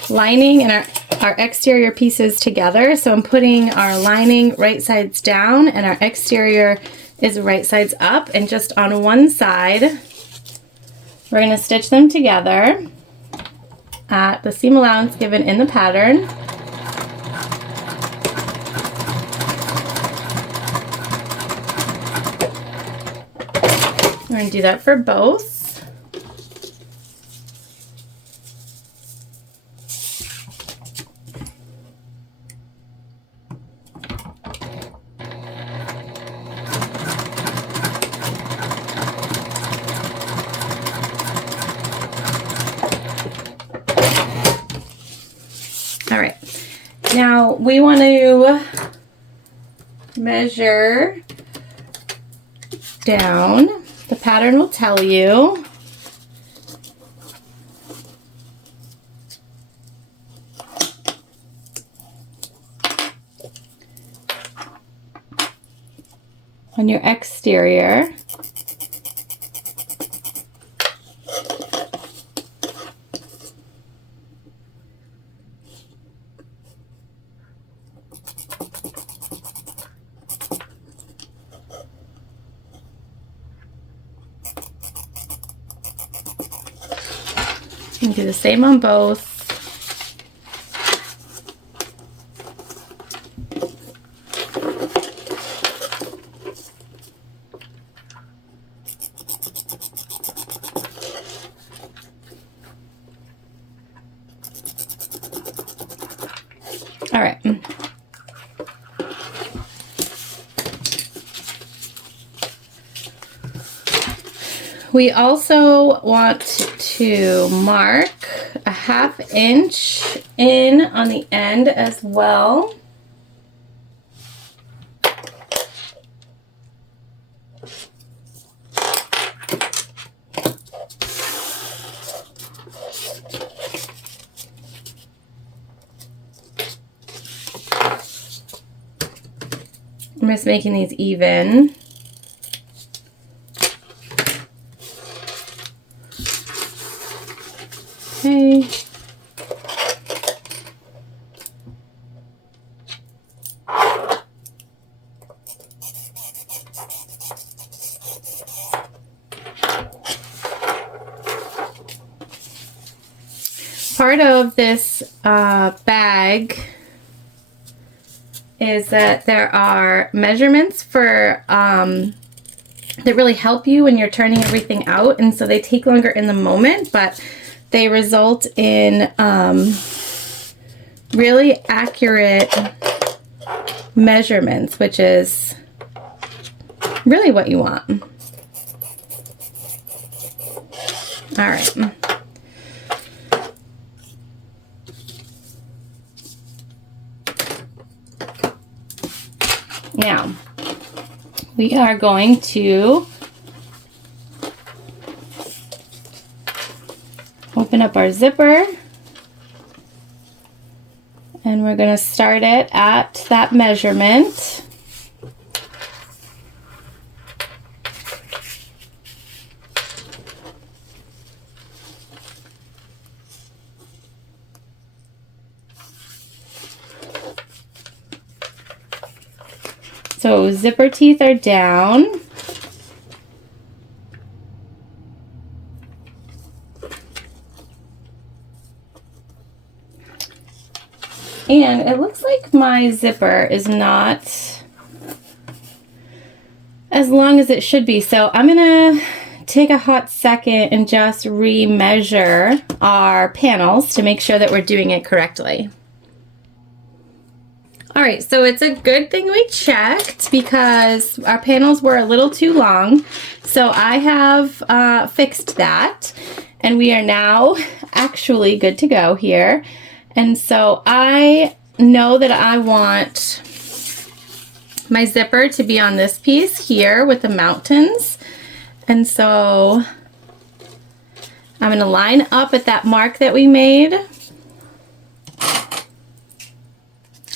lining and our exterior pieces together. So I'm putting our lining right sides down and our exterior is right sides up, and just on one side we're going to stitch them together at the seam allowance given in the pattern. We're going to do that for both. All right, now we want to measure down. The pattern will tell you. On your exterior. You can do the same on both. All right. We also want to mark a 1/2 inch in on the end as well. I'm just making these even. Okay. Part of this bag is that there are measurements for that really help you when you're turning everything out, and so they take longer in the moment, but they result in really accurate measurements, which is really what you want. All right. Now, we are going to open up our zipper, and we're going to start it at that measurement. So zipper teeth are down. And it looks like my zipper is not as long as it should be. So I'm gonna take a hot second and just re-measure our panels to make sure that we're doing it correctly. All right, so it's a good thing we checked because our panels were a little too long. So I have fixed that, and we are now actually good to go here. And so I know that I want my zipper to be on this piece here with the mountains. And so I'm going to line up at that mark that we made.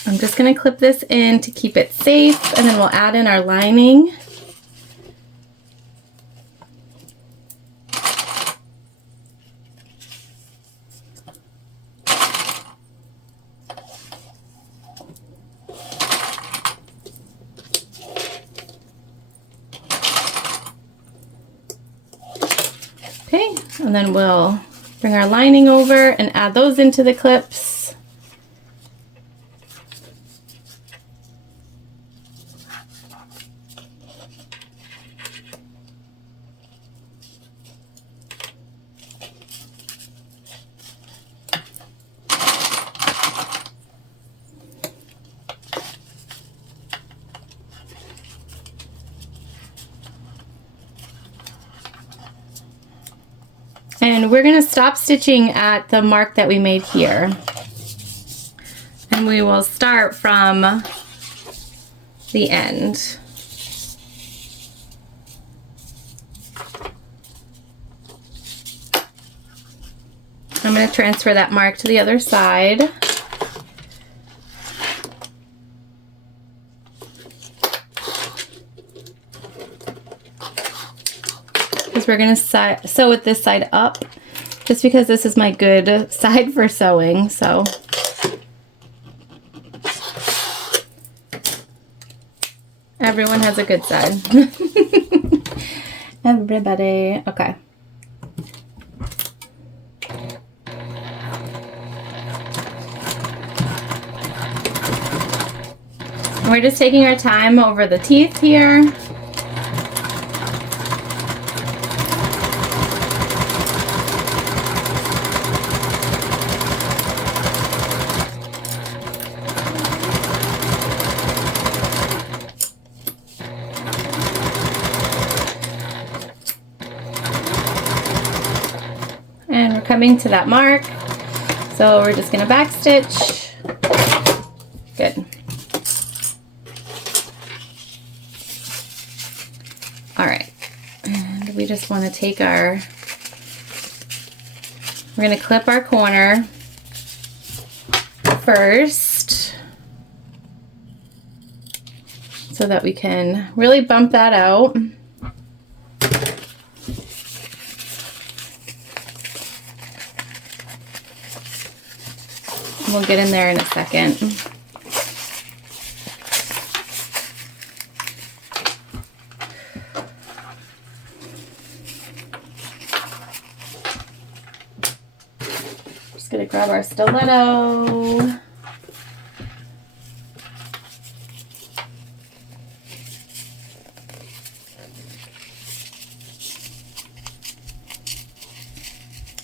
I'm just going to clip this in to keep it safe, and then we'll add in our lining. Okay, and then we'll bring our lining over and add those into the clips. And we're going to stop stitching at the mark that we made here. And we will start from the end. I'm going to transfer that mark to the other side. We're going to sew with this side up just because this is my good side for sewing. So everyone has a good side. Everybody. Okay. We're just taking our time over the teeth here. coming to that mark. So we're just going to back stitch. Good. All right. And we just want to take our, we're going to clip our corner first so that we can really bump that out. We'll get in there in a second. Just gonna grab our stiletto.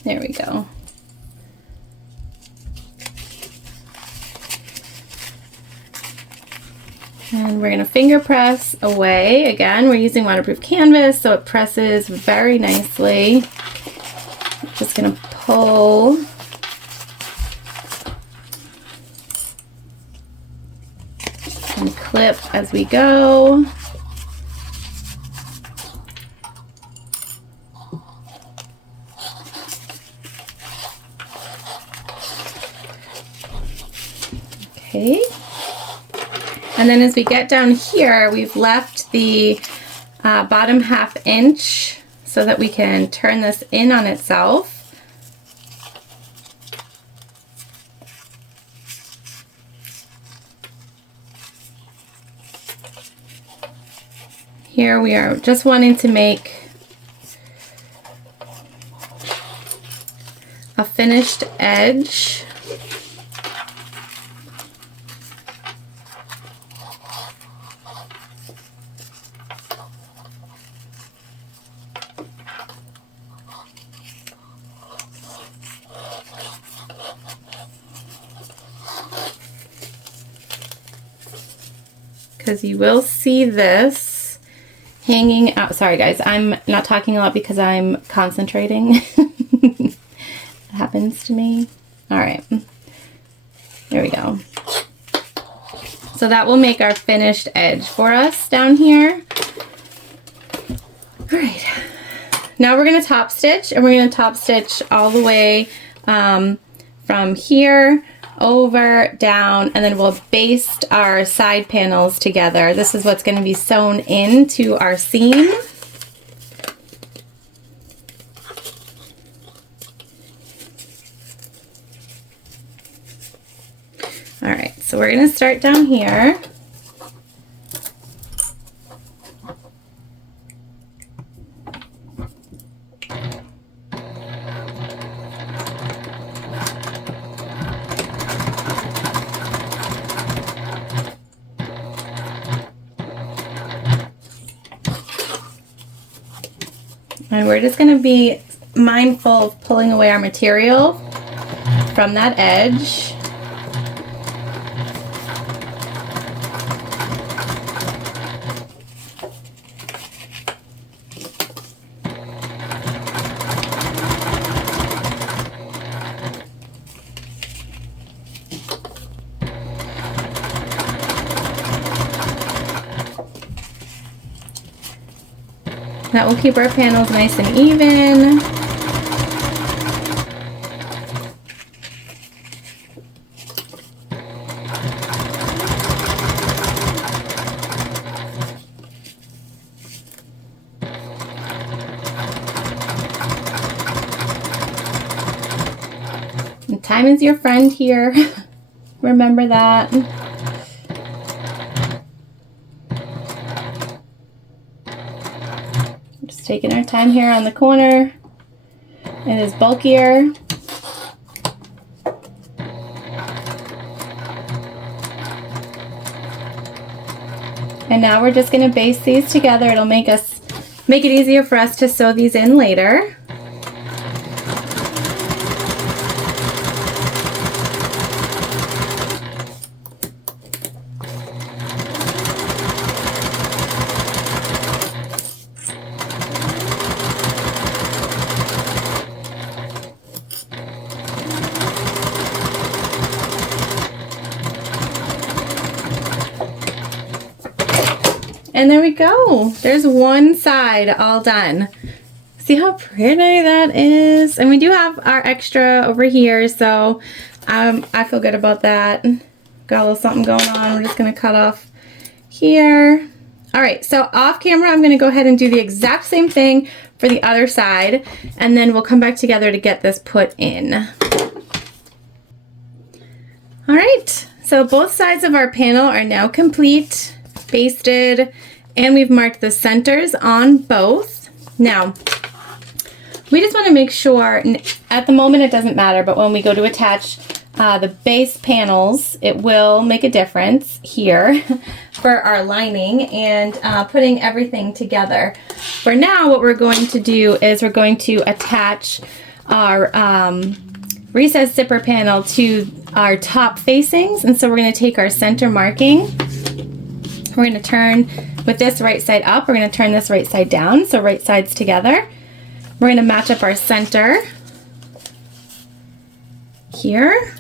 There we go. And we're going to finger press away. Again, we're using waterproof canvas, so it presses very nicely. Just going to pull. And clip as we go. Okay. And then as we get down here, we've left the bottom ½ inch so that we can turn this in on itself. Here we are just wanting to make a finished edge. Because you will see this hanging out. Sorry guys, I'm not talking a lot because I'm concentrating. It happens to me. All right, there we go. So that will make our finished edge for us down here. All right, now we're going to top stitch, and we're going to top stitch all the way from here over, down, and then we'll baste our side panels together. This is what's going to be sewn into our seam. All right, so we're going to start down here. And we're just going to be mindful of pulling away our material from that edge. That will keep our panels nice and even. And time is your friend here. Remember that. Taking our time here on the corner. It is bulkier. And now we're just going to baste these together. It'll make it easier for us to sew these in later. And there we go. There's one side all done. See how pretty that is? And we do have our extra over here, so I feel good about that. Got a little something going on. We're just gonna cut off here. All right, so off camera, I'm gonna go ahead and do the exact same thing for the other side, and then we'll come back together to get this put in. All right, so both sides of our panel are now complete, basted, and we've marked the centers on both. Now, we just want to make sure, at the moment it doesn't matter, but when we go to attach the base panels, it will make a difference here for our lining and putting everything together. For now, what we're going to do is we're going to attach our recessed zipper panel to our top facings, and so we're going to take our center marking. We're going to turn with this right side up, we're going to turn this right side down, so right sides together. We're going to match up our center here.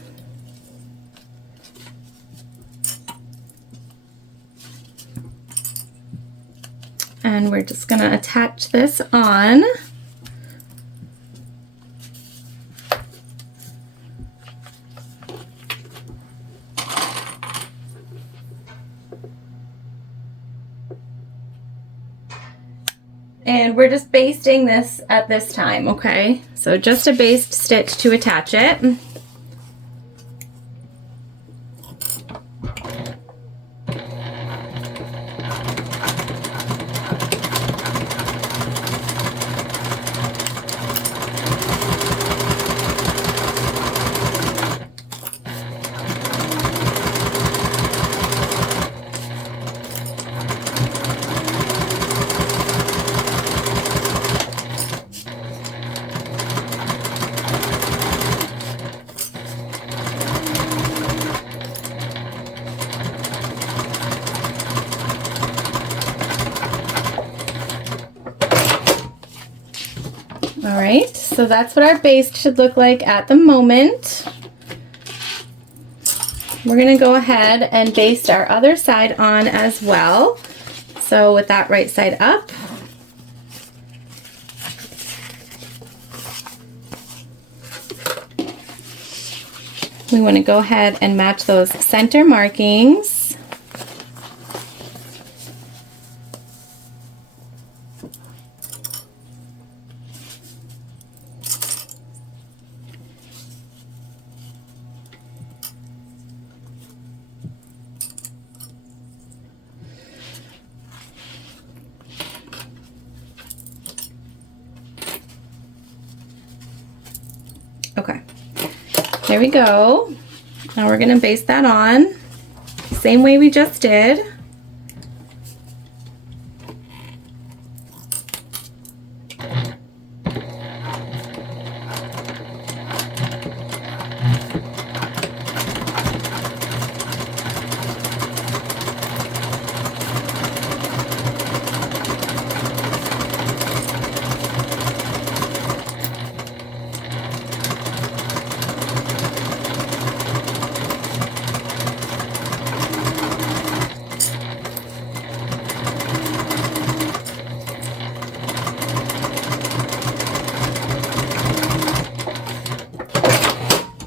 And we're just going to attach this on. And we're just basting this at this time, okay? So just a baste stitch to attach it. All right, so that's what our baste should look like at the moment. We're gonna go ahead and baste our other side on as well. So with that right side up. We wanna go ahead and match those center markings. Okay, there we go. Now we're gonna baste that on, same way we just did.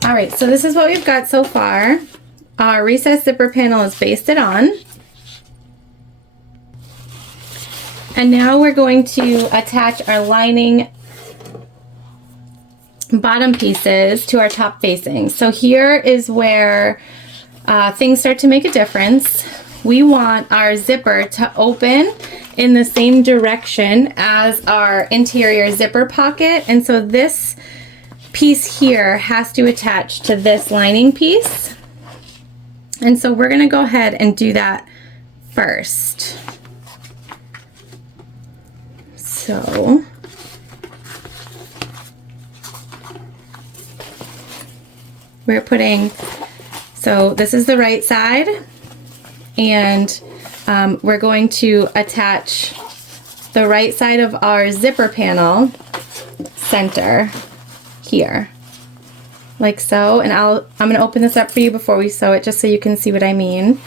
All right, so this is what we've got so far. Our recessed zipper panel is basted on. And now we're going to attach our lining bottom pieces to our top facing. So here is where things start to make a difference. We want our zipper to open in the same direction as our interior zipper pocket, and so this piece here has to attach to this lining piece. And so we're going to go ahead and do that first. So we're putting, so this is the right side, and we're going to attach the right side of our zipper panel center here, like so. And I'm going to open this up for you before we sew it, just so you can see what I mean.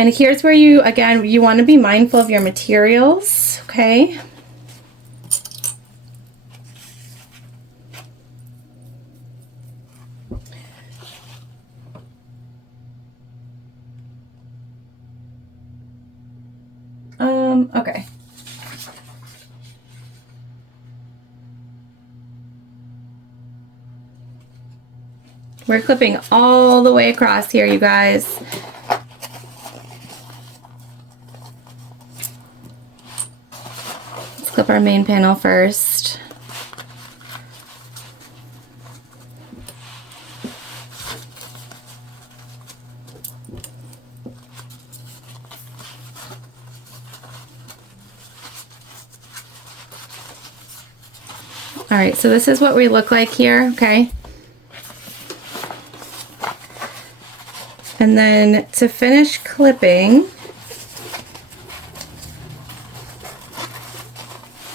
And here's where you, again, you want to be mindful of your materials, okay? Okay. We're clipping all the way across here, you guys. Let's clip our main panel first. All right, so this is what we look like here, okay? And then to finish clipping,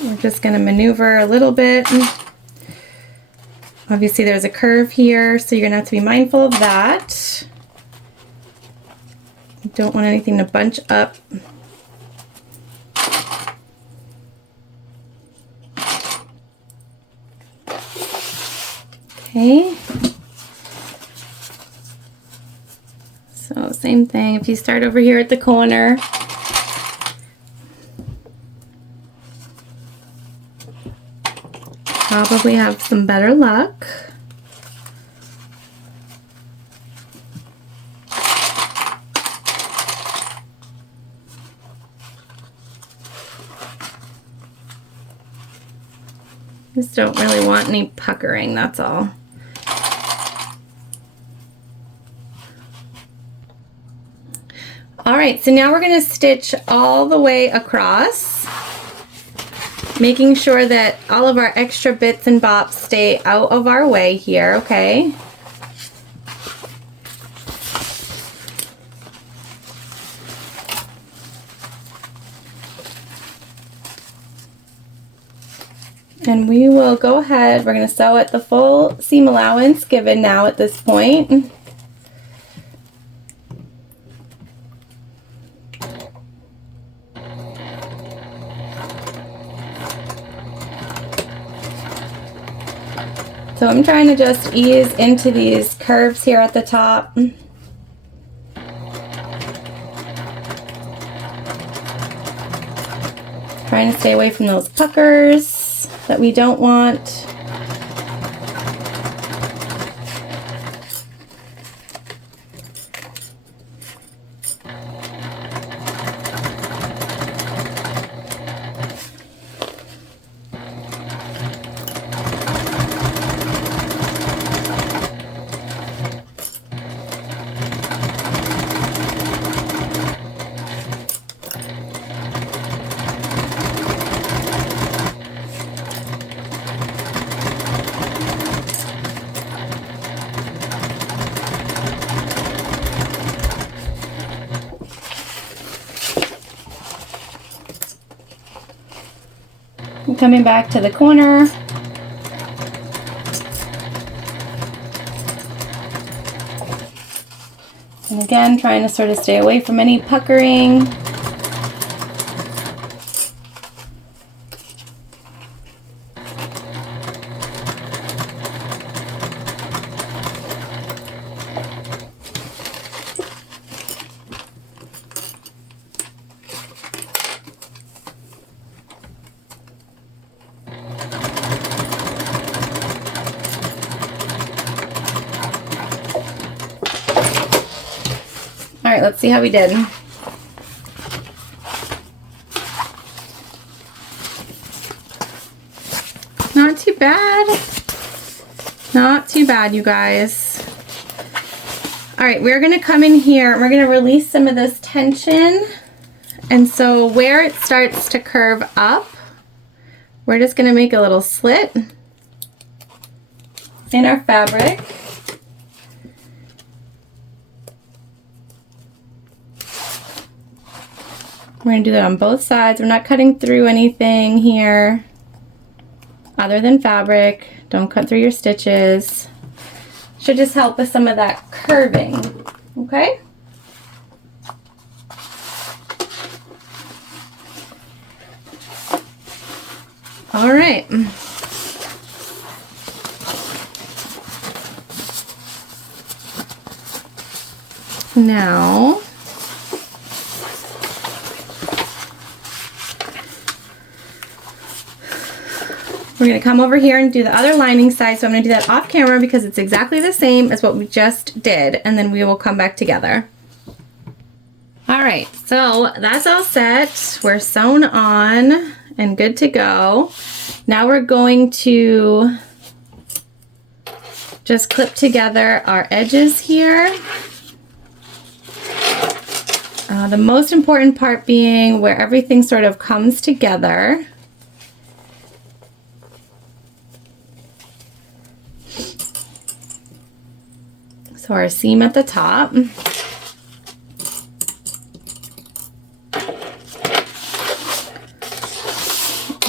we're just going to maneuver a little bit. Obviously there's a curve here, so you're going to have to be mindful of that. You don't want anything to bunch up. Okay. So same thing, if you start over here at the corner, probably have some better luck. Just don't really want any puckering, that's all. All right, so now we're going to stitch all the way across, making sure that all of our extra bits and bops stay out of our way here, okay? And we will go ahead, we're going to sew at the full seam allowance given now at this point. So I'm trying to just ease into these curves here at the top. Trying to stay away from those puckers that we don't want. I'm coming back to the corner. And again, trying to sort of stay away from any puckering. All right, let's see how we did. Not too bad. Not too bad, you guys. All right, we're gonna come in here and we're gonna release some of this tension. And so where it starts to curve up, we're just gonna make a little slit in our fabric. We're going to do that on both sides. We're not cutting through anything here other than fabric. Don't cut through your stitches. Should just help with some of that curving, okay? All right. Now, we're going to come over here and do the other lining side. So I'm going to do that off camera because it's exactly the same as what we just did. And then we will come back together. All right, so that's all set. We're sewn on and good to go. Now we're going to just clip together our edges here. The most important part being where everything sort of comes together. So our seam at the top. I'm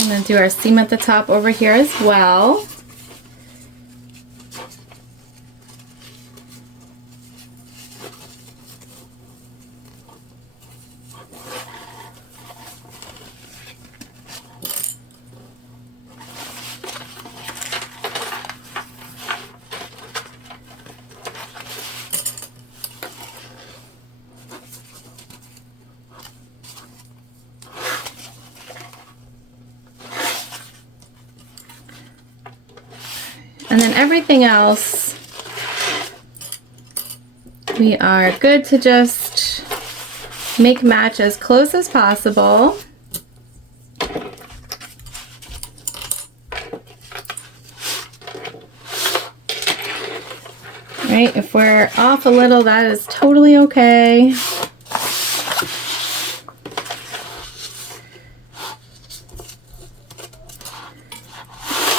going to do our seam at the top over here as well. And then everything else, we are good to just make match as close as possible. Right, if we're off a little, that is totally okay.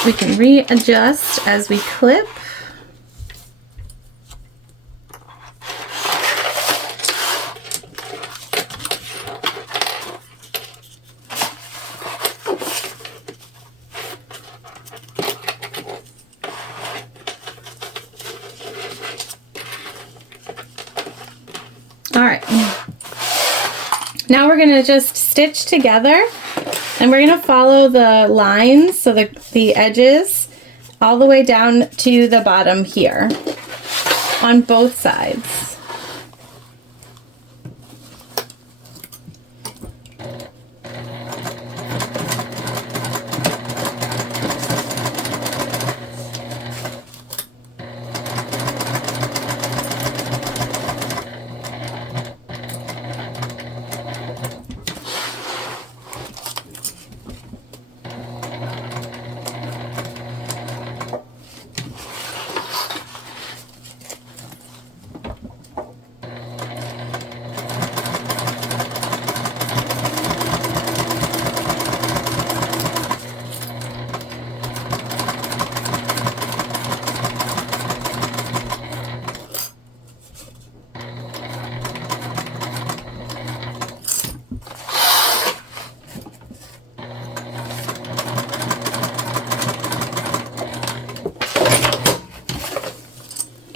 We can readjust as we clip. All right. Now we're going to just stitch together. And we're going to follow the lines, so the edges, all the way down to the bottom here on both sides.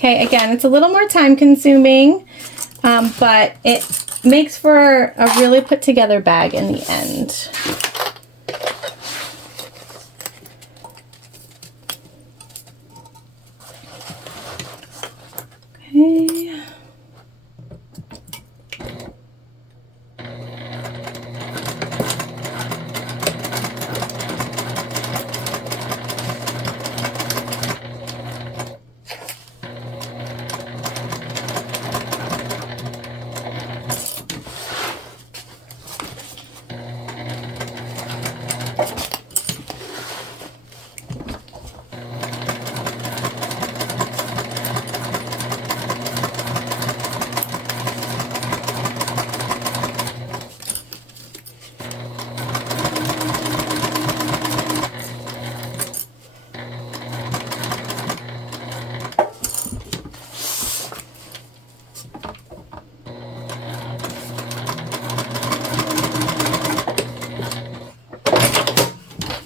Okay, again, it's a little more time consuming, but it makes for a really put together bag in the end. Okay.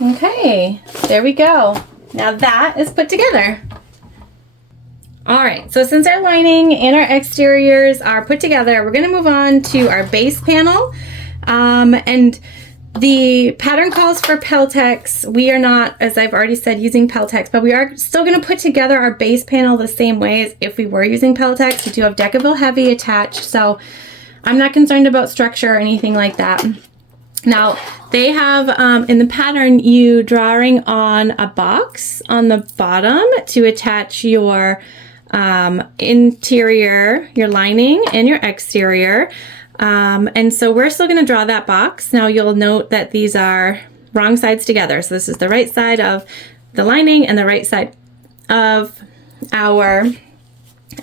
Okay, there we go. Now that is put together. All right, so since our lining and our exteriors are put together, we're gonna move on to our base panel. And The pattern calls for Peltex. We are not, as I've already said, using Peltex, but we are still going to put together our base panel the same way as if we were using Peltex. We do have Decaville Heavy attached, so I'm not concerned about structure or anything like that. Now, they have, in the pattern, you drawing on a box on the bottom to attach your interior, your lining, and your exterior. And so we're still going to draw that box. Now you'll note that these are wrong sides together. So this is the right side of the lining and the right side of our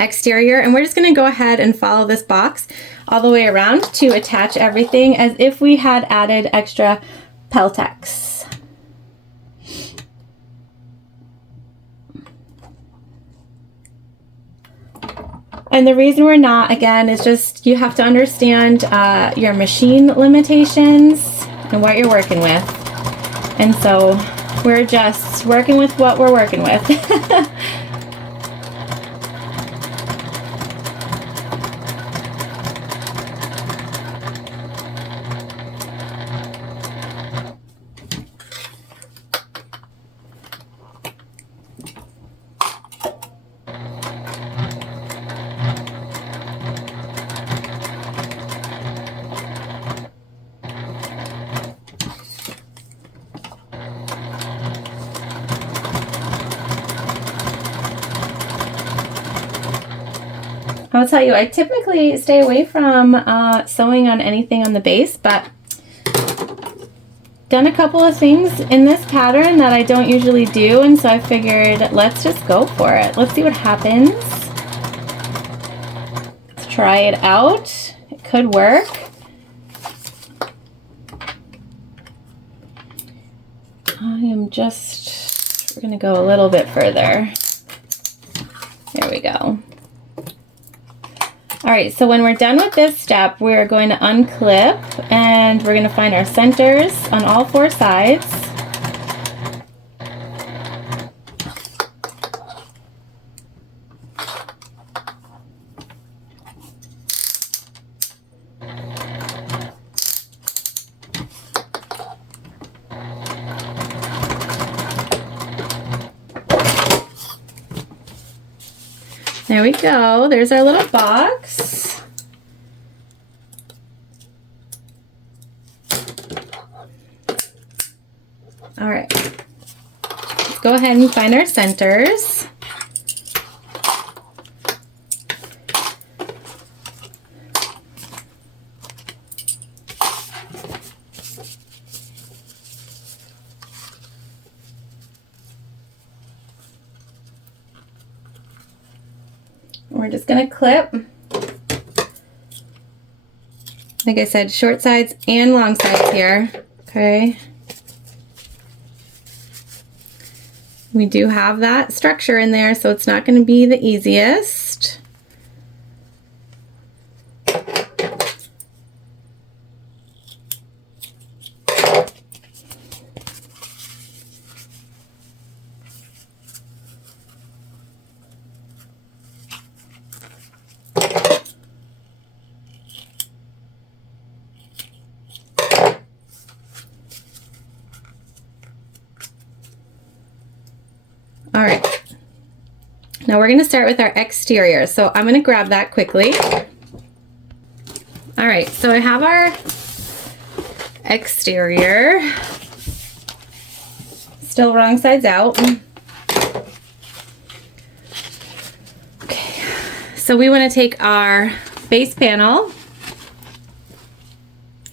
exterior. And we're just going to go ahead and follow this box all the way around to attach everything as if we had added extra Peltex. And the reason we're not, again, is just you have to understand your machine limitations and what you're working with. And so we're just working with what we're working with. I'll tell you, I typically stay away from sewing on anything on the base, but done a couple of things in this pattern that I don't usually do, and so I figured let's just go for it. Let's see what happens. Let's try it out. It could work. We're gonna go a little bit further. There we go. All right, so when we're done with this step, we're going to unclip and we're going to find our centers on all four sides. There we go. There's our little box. All right. Let's go ahead and find our centers. We're just going to clip, like I said, short sides and long sides here, okay? We do have that structure in there, so it's not going to be the easiest. All right, now we're going to start with our exterior. So I'm going to grab that quickly. All right, so I have our exterior, still wrong sides out. Okay, so we want to take our base panel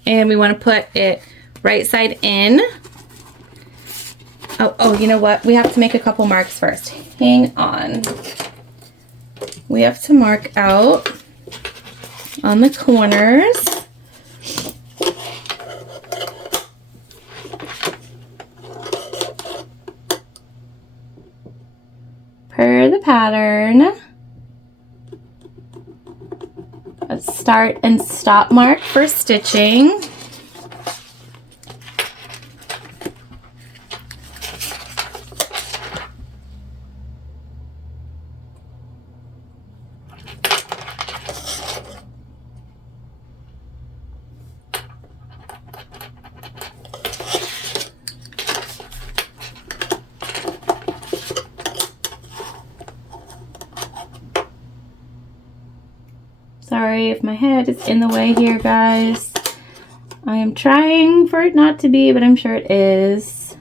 and we want to put it right side in. Oh, you know what? We have to make a couple marks first. Hang on. We have to mark out on the corners. Per the pattern. A start and stop mark for stitching. Sorry if my head is in the way here, guys. I am trying for it not to be, but I'm sure it is.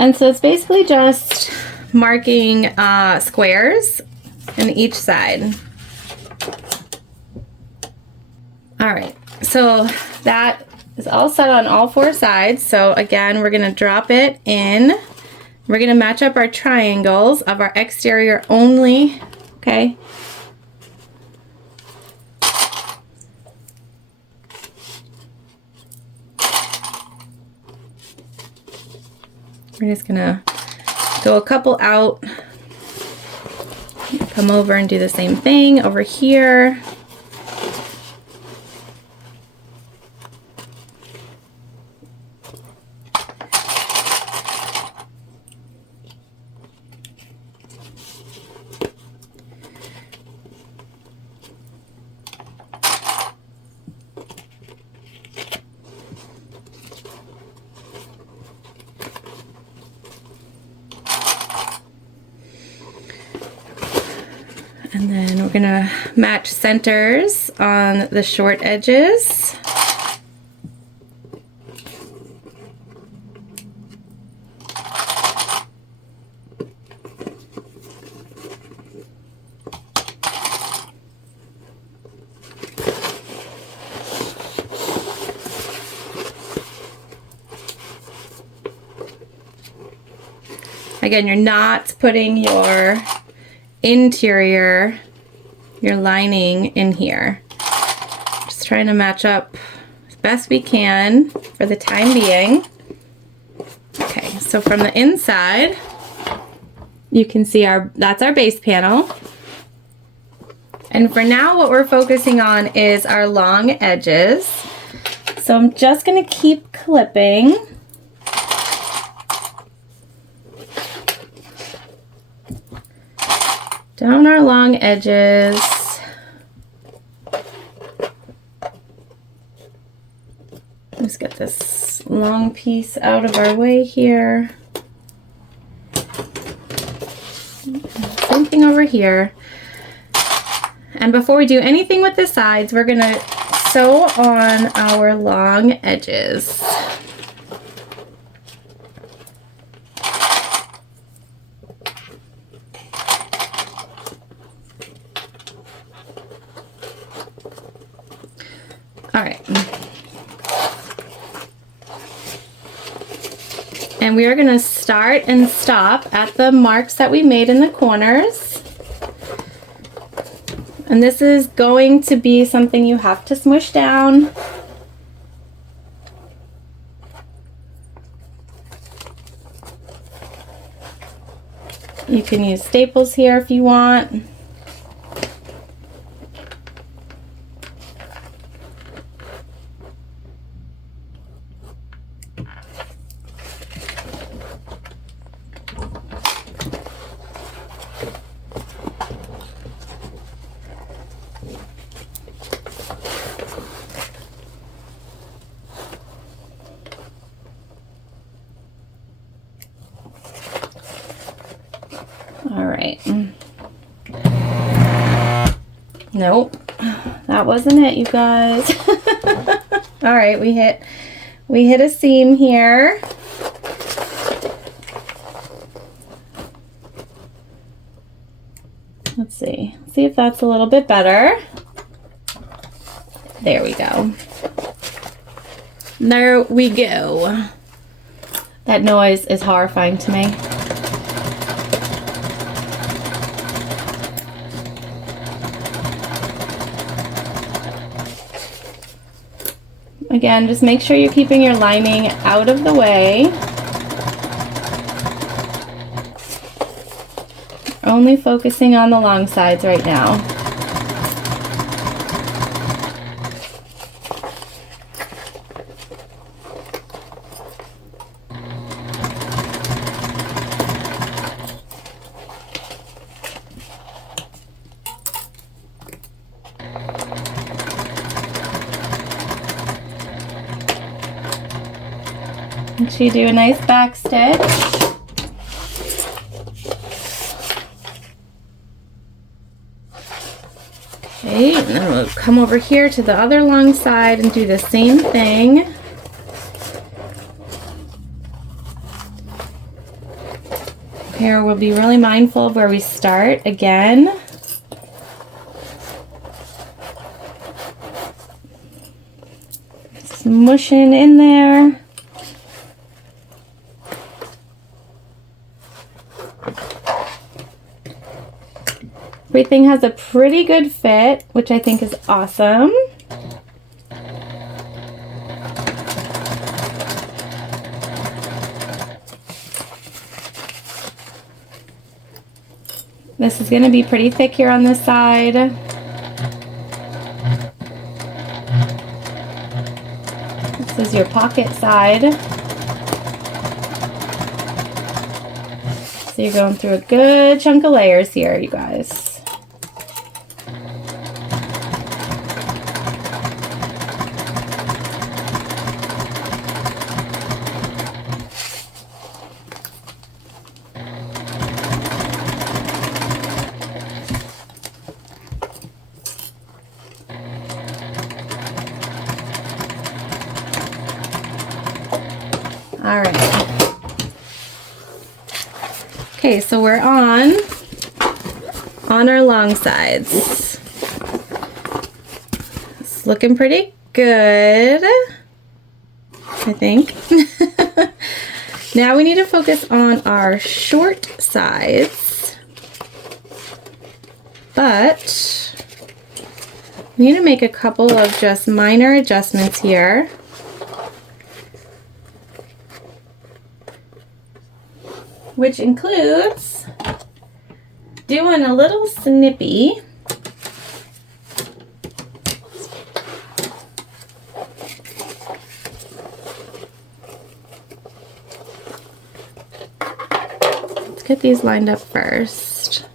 And so it's basically just marking squares in each side. All right, so that is all set on all 4 sides. So again, we're gonna drop it in. We're gonna match up our triangles of our exterior only, okay? We're just gonna go a couple out, come over and do the same thing over here. And then we're gonna match centers on the short edges. Again, you're not putting your interior, your lining in here. Just trying to match up as best we can for the time being. Okay, so from the inside, you can see that's our base panel. And for now, what we're focusing on is our long edges. So I'm just gonna keep clipping. Down our long edges. Let's get this long piece out of our way here. Same thing over here. And before we do anything with the sides, we're gonna sew on our long edges. All right. And we are going to start and stop at the marks that we made in the corners. And this is going to be something you have to smush down. You can use staples here if you want. All right. Nope, that wasn't it, you guys. All right, we hit a seam here. Let's see if that's a little bit better. There we go. There we go. That noise is horrifying to me. Again, just make sure you're keeping your lining out of the way. Only focusing on the long sides right now. Make sure you do a nice back stitch. Okay, and then we'll come over here to the other long side and do the same thing. Here we'll be really mindful of where we start again. Smushing in there. Everything has a pretty good fit, which I think is awesome. This is going to be pretty thick here on this side. This is your pocket side. So you're going through a good chunk of layers here, you guys. All right. Okay, so we're on our long sides. It's looking pretty good, I think. Now we need to focus on our short sides, but we need to make a couple of just minor adjustments here. Which includes doing a little snippy. Let's get these lined up first.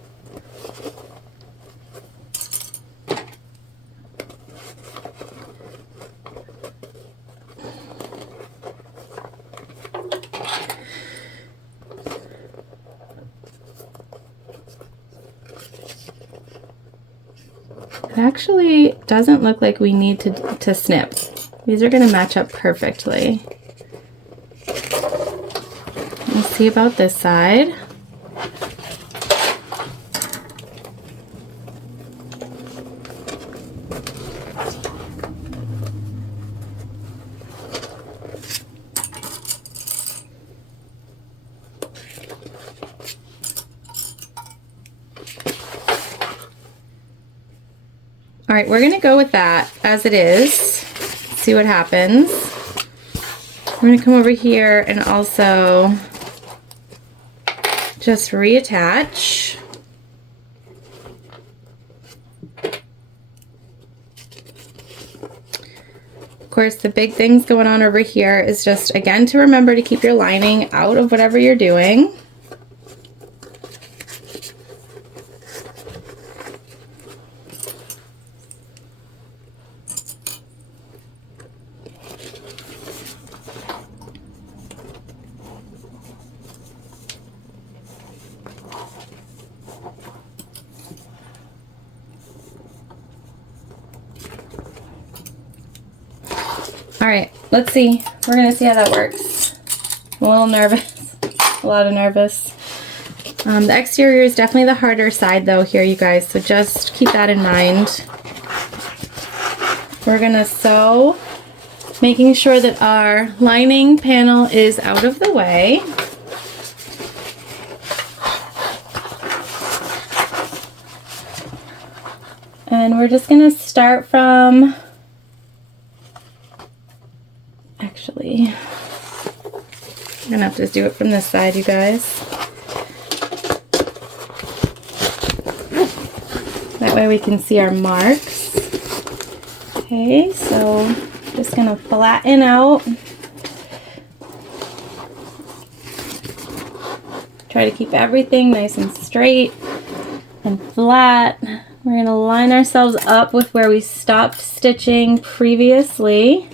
It actually doesn't look like we need to snip. These are going to match up perfectly. Let's see about this side. All right, we're gonna go with that as it is, see what happens. I'm gonna come over here and also just reattach. Of course, the big things going on over here is just, again, to remember to keep your lining out of whatever you're doing. All right, let's see. We're gonna see how that works. I'm a little nervous, a lot of nervous. The exterior is definitely the harder side though here, you guys, so just keep that in mind. We're gonna sew, making sure that our lining panel is out of the way. And we're just gonna start from, actually, I'm gonna have to do it from this side, you guys. That way we can see our marks. Okay, so just gonna flatten out. Try to keep everything nice and straight and flat. We're gonna line ourselves up with where we stopped stitching previously.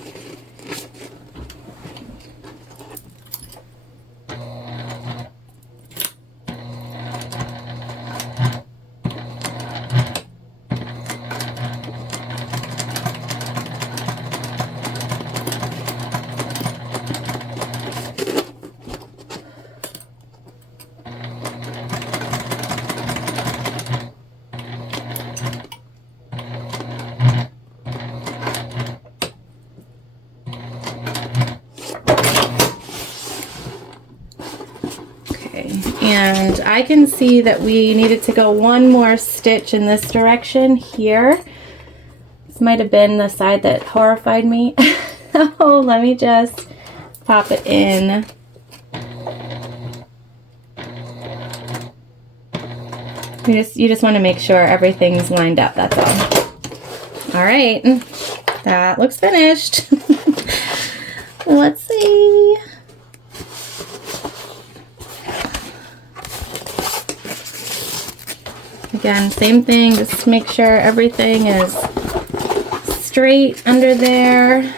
I can see that we needed to go one more stitch in this direction here. This might have been the side that horrified me. Oh, let me just pop it in. You just want to make sure everything's lined up, that's all. All right, that looks finished. Let's see. Again, same thing, just make sure everything is straight under there.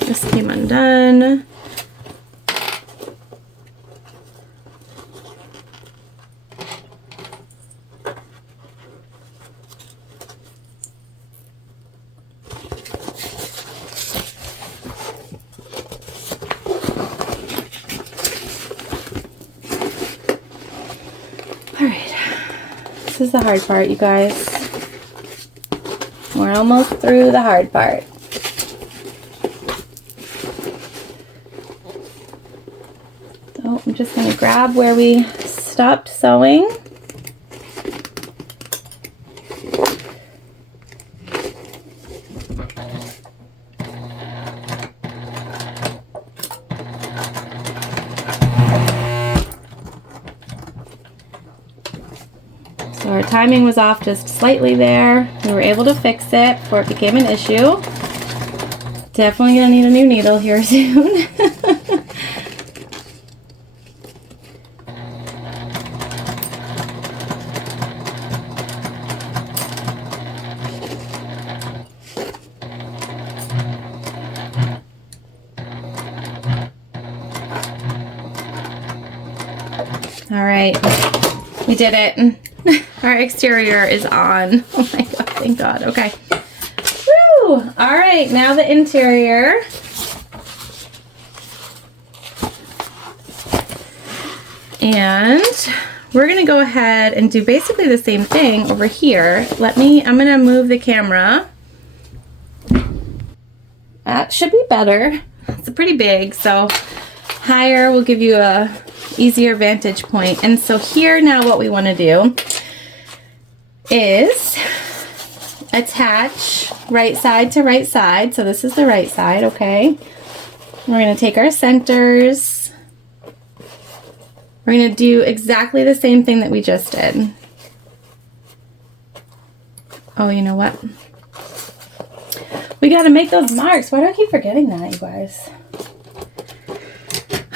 This came undone. This is the hard part, you guys. We're almost through the hard part. So I'm just going to grab where we stopped sewing. So our timing was off just slightly there. We were able to fix it before it became an issue. Definitely gonna need a new needle here soon. All right, we did it. Our exterior is on. Oh my god, thank God. Okay. Woo! All right, now the interior. And we're gonna go ahead and do basically the same thing over here. I'm gonna move the camera. That should be better. It's pretty big, so higher will give you a easier vantage point. And so here now what we want to do is attach right side to right side. So this is the right side, okay? We're going to take our centers. We're going to do exactly the same thing that we just did. Oh, you know what? We got to make those marks. Why do I keep forgetting that, you guys?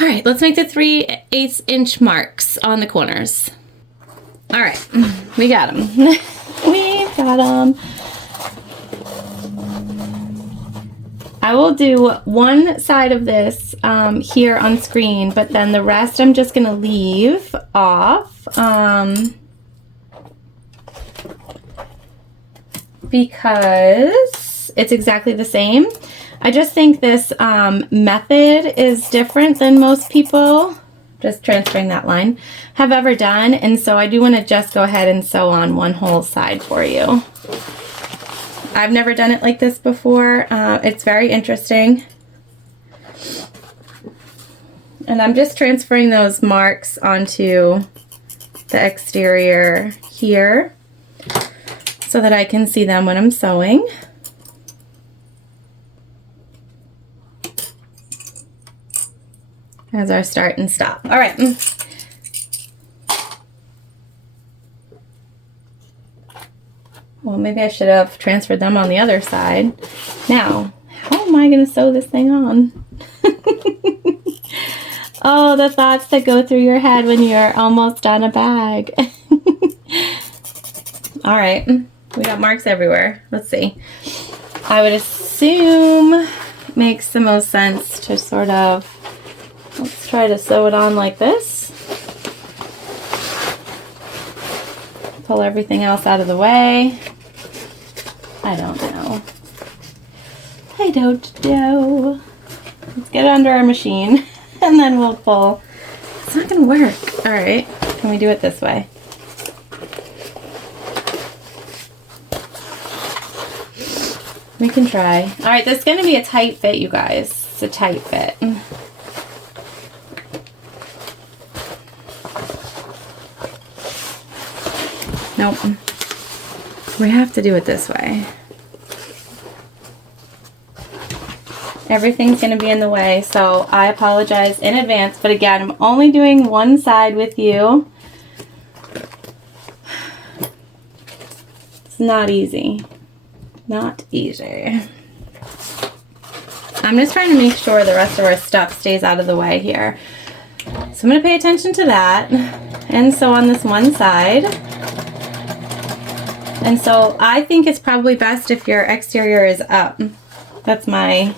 All right, let's make the 3/8 inch marks on the corners. All right, we got them. We got them. I will do one side of this here on screen, but then the rest I'm just gonna leave off because it's exactly the same. I just think this method is different than most people, just transferring that line, have ever done. And so I do want to just go ahead and sew on one whole side for you. I've never done it like this before. It's very interesting. And I'm just transferring those marks onto the exterior here so that I can see them when I'm sewing. As our start and stop. All right. Well, maybe I should have transferred them on the other side. Now, how am I going to sew this thing on? Oh, the thoughts that go through your head when you're almost done a bag. All right. We got marks everywhere. Let's see. I would assume it makes the most sense to sort of, let's try to sew it on like this. Pull everything else out of the way. I don't know. I don't know. Let's get it under our machine and then we'll pull. It's not gonna work. All right, can we do it this way? We can try. All right, this is gonna be a tight fit, you guys. It's a tight fit. Nope. We have to do it this way. Everything's going to be in the way, so I apologize in advance. But again, I'm only doing one side with you. It's not easy. Not easy. I'm just trying to make sure the rest of our stuff stays out of the way here. So I'm going to pay attention to that. And so on this one side. And so I think it's probably best if your exterior is up. That's my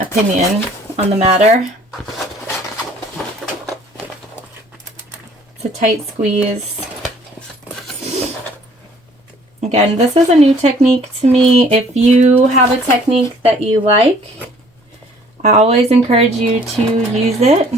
opinion on the matter. It's a tight squeeze. Again, this is a new technique to me. If you have a technique that you like, I always encourage you to use it.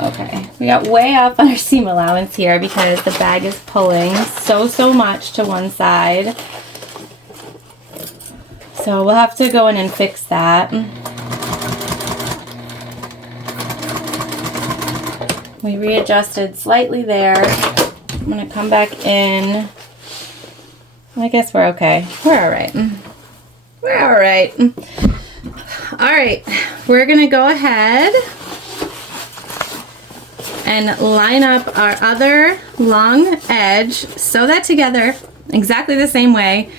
Okay, we got way off on our seam allowance here because the bag is pulling so much to one side. So we'll have to go in and fix that. We readjusted slightly there. I'm gonna come back in. I guess we're okay. We're all right. We're all right. All right, we're gonna go ahead and line up our other long edge, sew that together exactly the same way,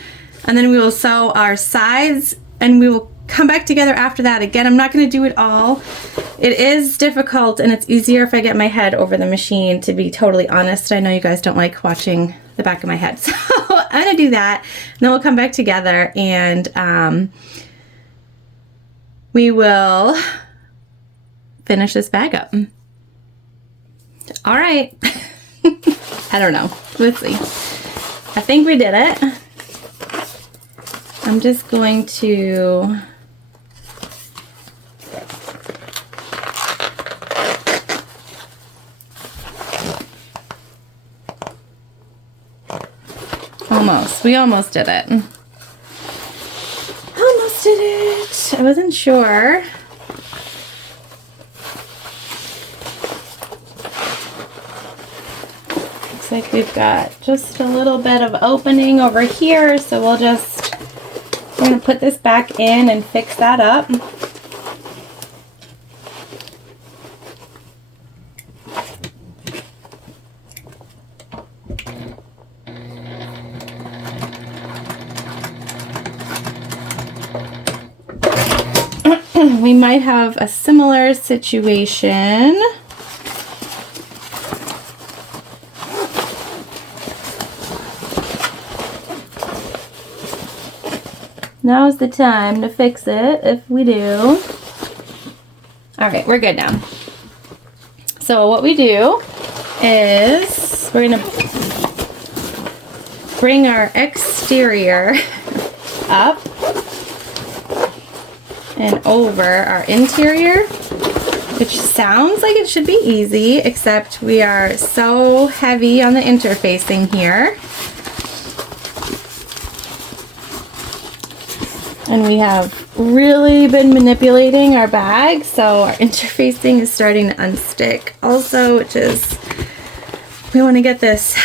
and then we will sew our sides and we will come back together after that. Again, I'm not going to do it all. It is difficult and it's easier if I get my head over the machine, to be totally honest. I know you guys don't like watching the back of my head, so I'm going to do that, and then we'll come back together and we will finish this bag up. All right. I don't know. Let's see. I think we did it. I'm just going to almost. We almost did it. Almost did it. I wasn't sure. Like we've got just a little bit of opening over here, so we're going to put this back in and fix that up. We might have a similar situation. Now's the time to fix it if we do. All right, we're good now. So what we do is we're going to bring our exterior up and over our interior, which sounds like it should be easy, except we are so heavy on the interfacing here. And we have really been manipulating our bag, so our interfacing is starting to unstick also, which is, we want to get this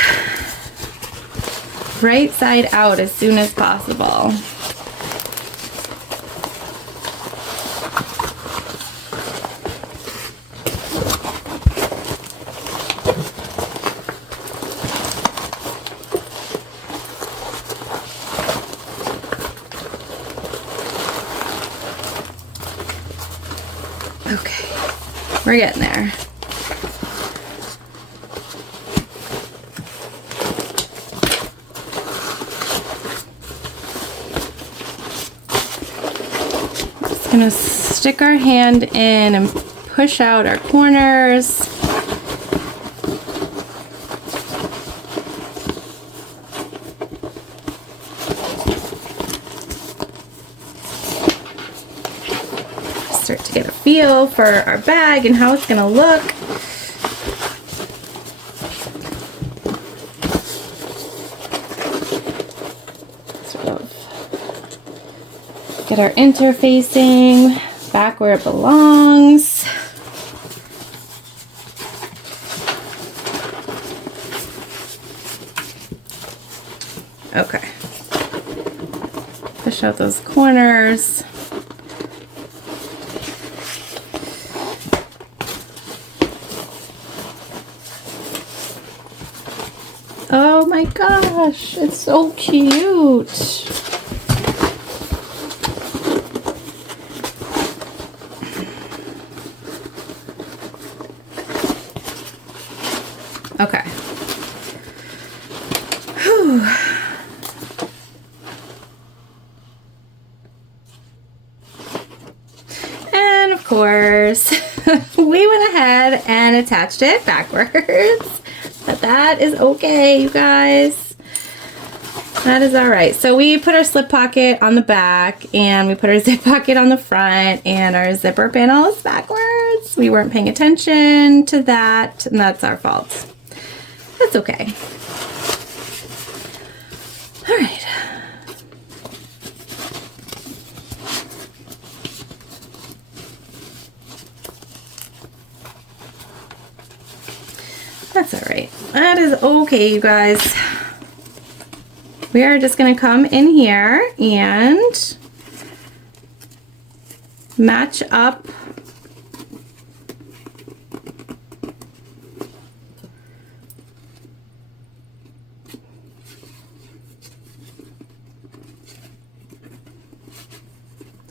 right side out as soon as possible. Okay, we're getting there. gonna stick our hand in and push out our corners. Start to get a feel for our bag and how it's gonna look. Sort of get our interfacing back where it belongs. Okay. Push out those corners. Oh my gosh, it's so cute. Okay. Whew. And of course, we went ahead and attached it backwards. But that is okay, you guys. That is all right. So we put our slip pocket on the back and we put our zip pocket on the front and our zipper panel is backwards. We weren't paying attention to that and that's our fault. That's okay. All right. That's all right. That is okay, you guys. We are just going to come in here and match up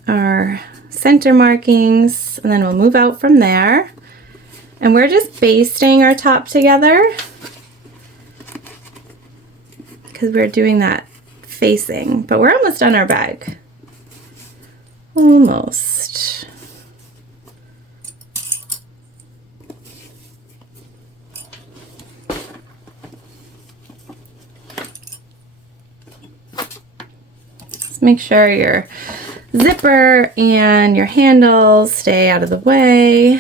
our center markings, and then we'll move out from there. And we're just basting our top together because we're doing that facing, but we're almost done our bag. Almost. Just make sure your zipper and your handles stay out of the way.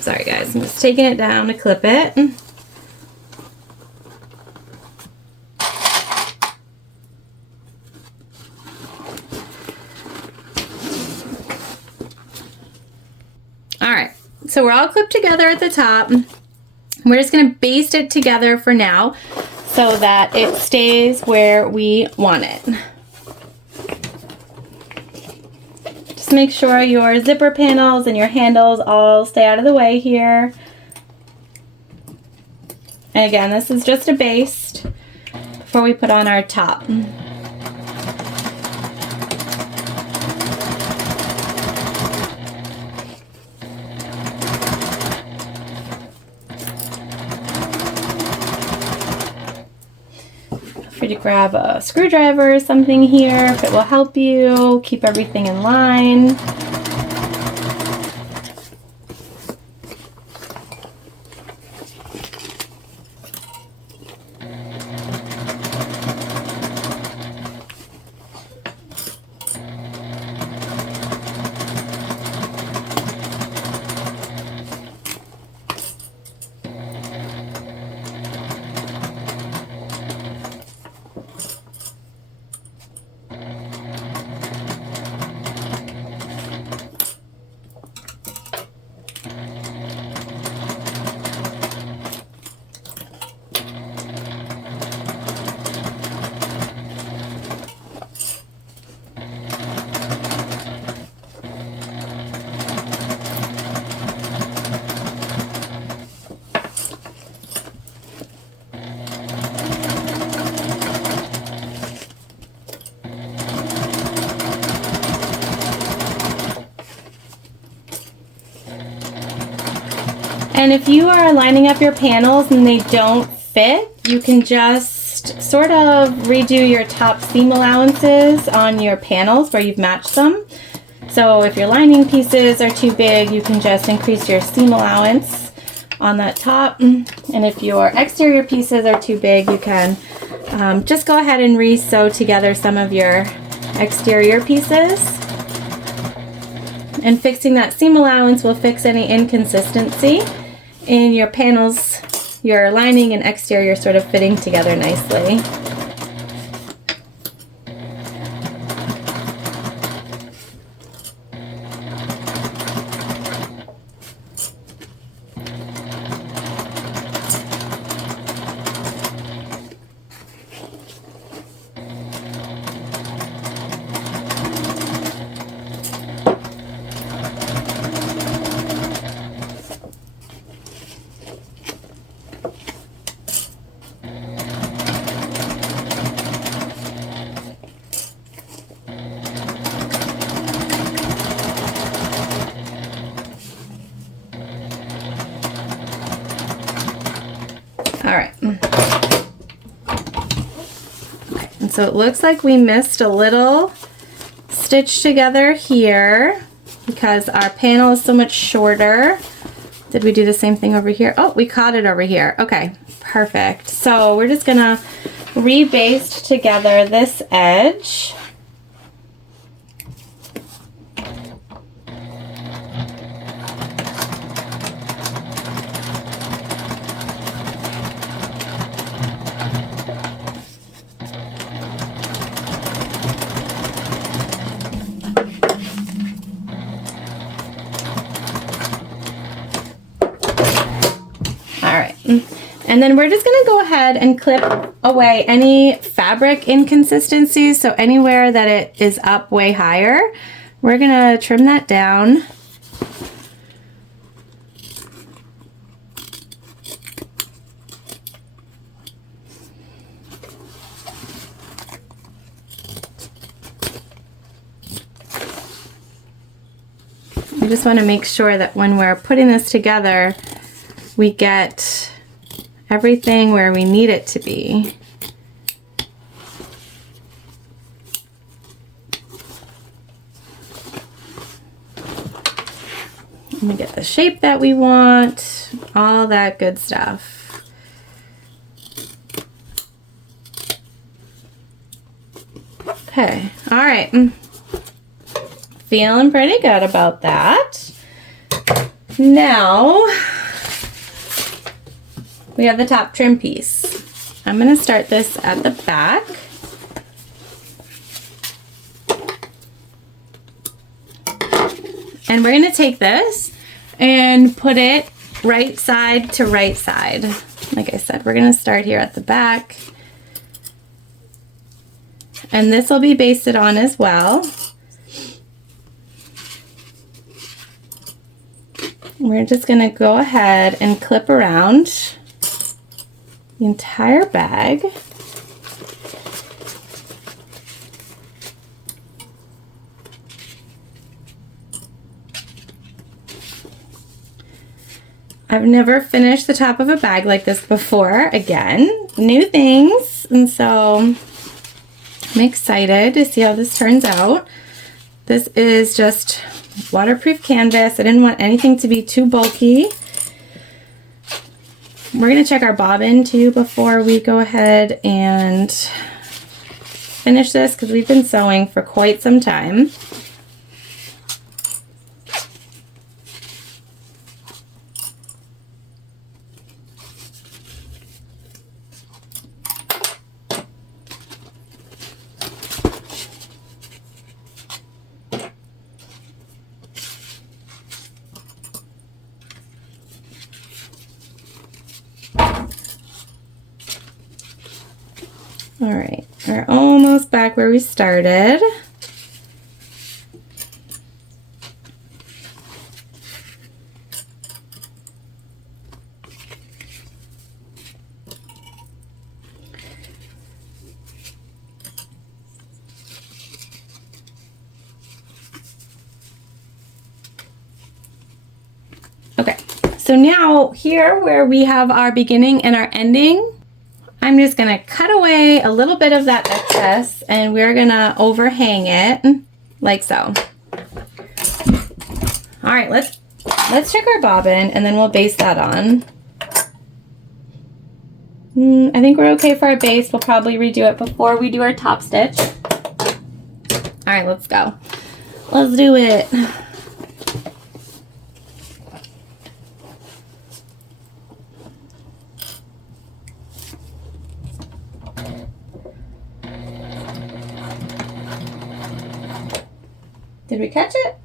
Sorry guys, I'm just taking it down to clip it. Alright, so we're all clipped together at the top. We're just going to baste it together for now so that it stays where we want it. Just make sure your zipper panels and your handles all stay out of the way here. And again, this is just a baste before we put on our top. Feel free to grab a screwdriver or something here if it will help you keep everything in line. And if you are lining up your panels and they don't fit, you can just sort of redo your top seam allowances on your panels where you've matched them. So if your lining pieces are too big, you can just increase your seam allowance on that top. And if your exterior pieces are too big, you can just go ahead and re-sew together some of your exterior pieces. And fixing that seam allowance will fix any inconsistency in your panels, your lining and exterior sort of fitting together nicely. All right. And so it looks like we missed a little stitch together here because our panel is so much shorter. Did we do the same thing over here? Oh, we caught it over here. Okay, perfect. So we're just gonna rebaste together this edge. And then we're just going to go ahead and clip away any fabric inconsistencies. So anywhere that it is up way higher, we're going to trim that down. I just want to make sure that when we're putting this together, we get everything where we need it to be. And we get the shape that we want, all that good stuff. Okay, all right. Feeling pretty good about that. Now, we have the top trim piece. I'm going to start this at the back. And we're going to take this and put it right side to right side. Like I said, we're going to start here at the back. And this will be basted on as well. We're just going to go ahead and clip around the entire bag. I've never finished the top of a bag like this before. Again, new things, and so I'm excited to see how this turns out. This is just waterproof canvas. I didn't want anything to be too bulky. We're going to check our bobbin too before we go ahead and finish this because we've been sewing for quite some time. All right, we're almost back where we started. Okay, So now here where we have our beginning and our ending, I'm just gonna cut away a little bit of that excess and we're gonna overhang it like so. All right, let's check our bobbin and then we'll base that on. I think we're okay for our base. We'll probably redo it before we do our top stitch. All right, let's go. Let's do it. Did we catch it?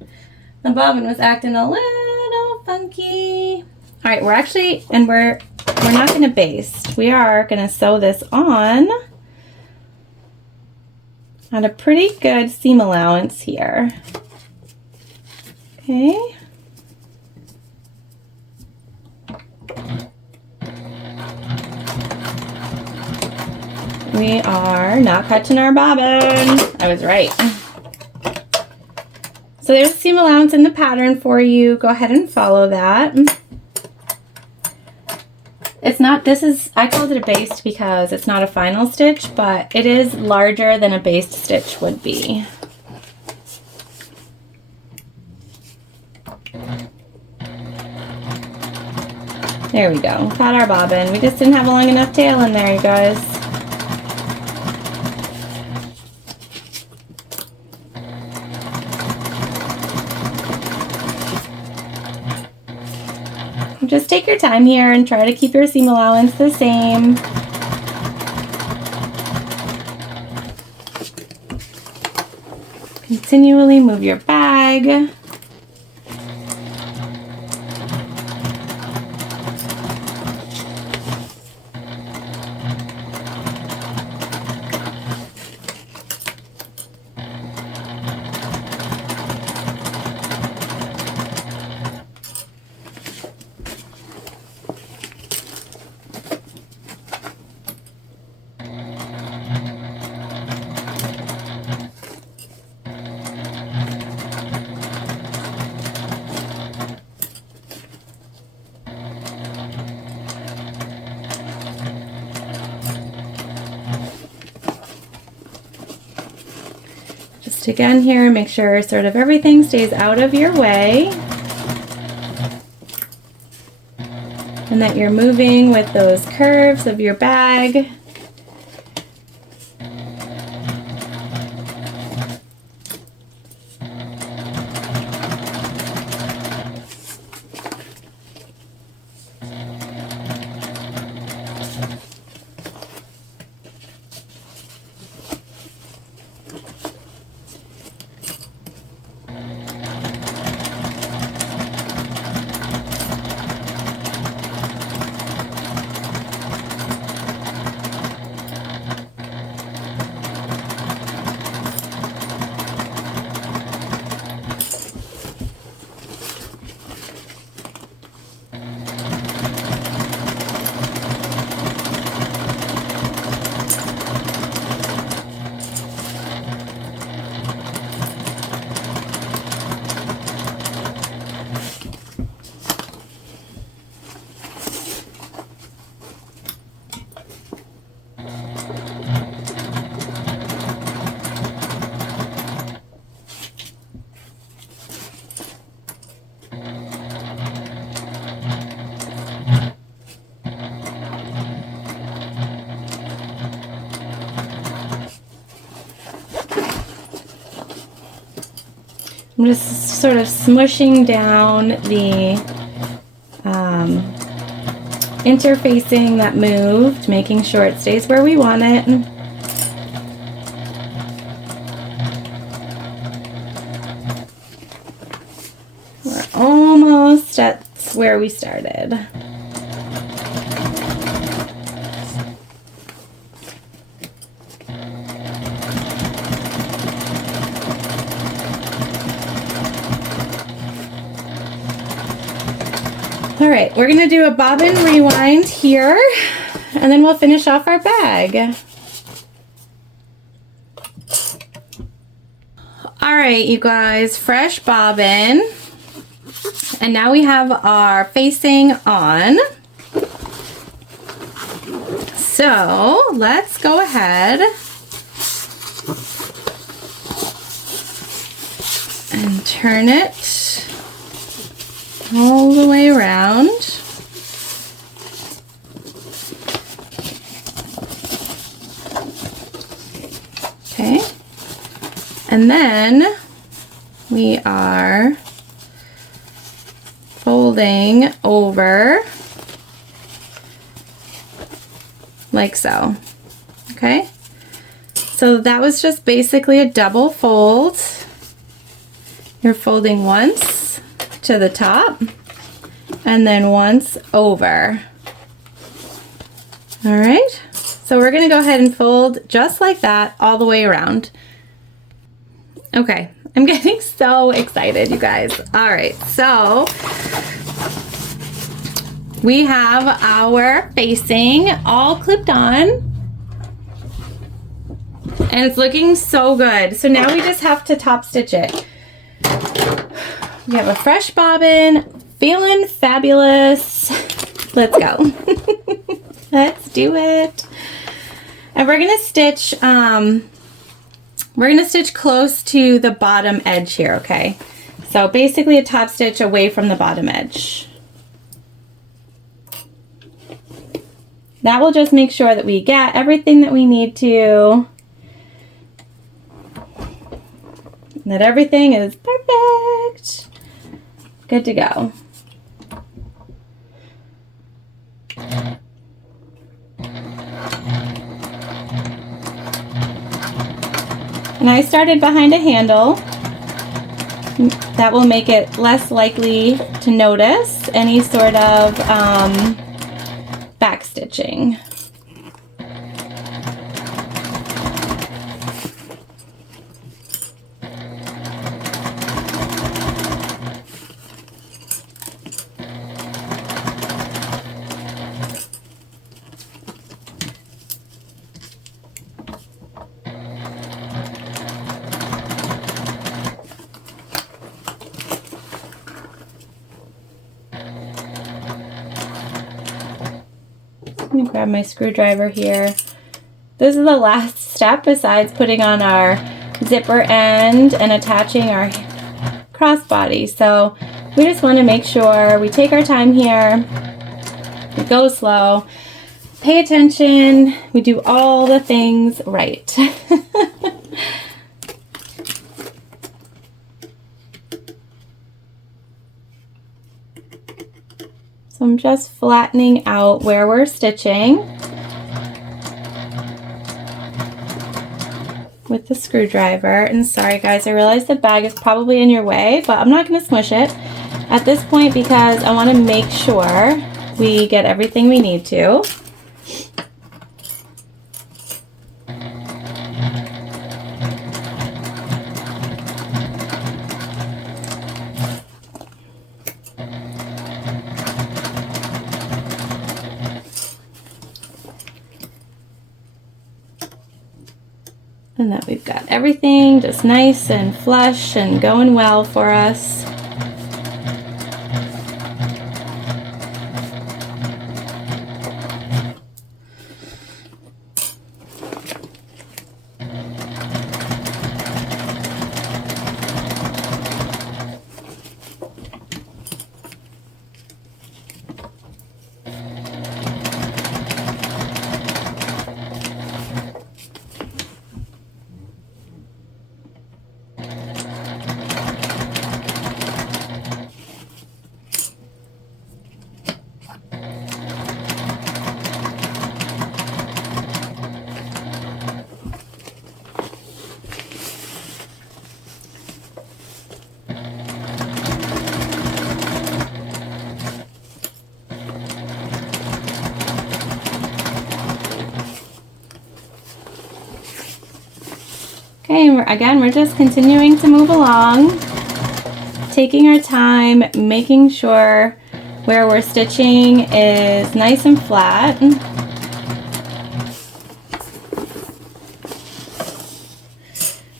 The bobbin was acting a little funky. All right, we're actually, and we're not gonna baste. We are gonna sew this on at a pretty good seam allowance here. Okay. We are not catching our bobbin. I was right. So there's a seam allowance in the pattern for you. Go ahead and follow that. It's not, I called it a baste because it's not a final stitch, but it is larger than a baste stitch would be. There we go, caught our bobbin. We just didn't have a long enough tail in there, you guys. Just take your time here and try to keep your seam allowance the same. Continually move your bag. Again here, make sure sort of everything stays out of your way and that you're moving with those curves of your bag. I'm just sort of smushing down the interfacing that moved, making sure it stays where we want it. We're almost at where we started. All right, we're gonna do a bobbin rewind here, and then we'll finish off our bag. All right, you guys, fresh bobbin. And now we have our facing on. So let's go ahead and turn it all the way around. Okay. And then we are folding over like so. Okay. So that was just basically a double fold. You're folding once to the top and then once over. All right. So we're going to go ahead and fold just like that all the way around. Okay. I'm getting so excited, you guys. All right. So we have our facing all clipped on. And it's looking so good. So now we just have to top stitch it. We have a fresh bobbin, feeling fabulous. Let's go. Let's do it. And we're gonna stitch close to the bottom edge here, okay? So basically a top stitch away from the bottom edge. That will just make sure that we get everything that we need to. That everything is perfect. Good to go. And I started behind a handle. That will make it less likely to notice any sort of back stitching. Let me grab my screwdriver here. This is the last step besides putting on our zipper end and attaching our crossbody. So we just want to make sure we take our time here, we go slow, pay attention, we do all the things right. So I'm just flattening out where we're stitching with the screwdriver. And sorry guys, I realize the bag is probably in your way, but I'm not going to smush it at this point because I want to make sure we get everything we need to. And that we've got everything just nice and flush and going well for us. Okay, and we're just continuing to move along, taking our time, making sure where we're stitching is nice and flat.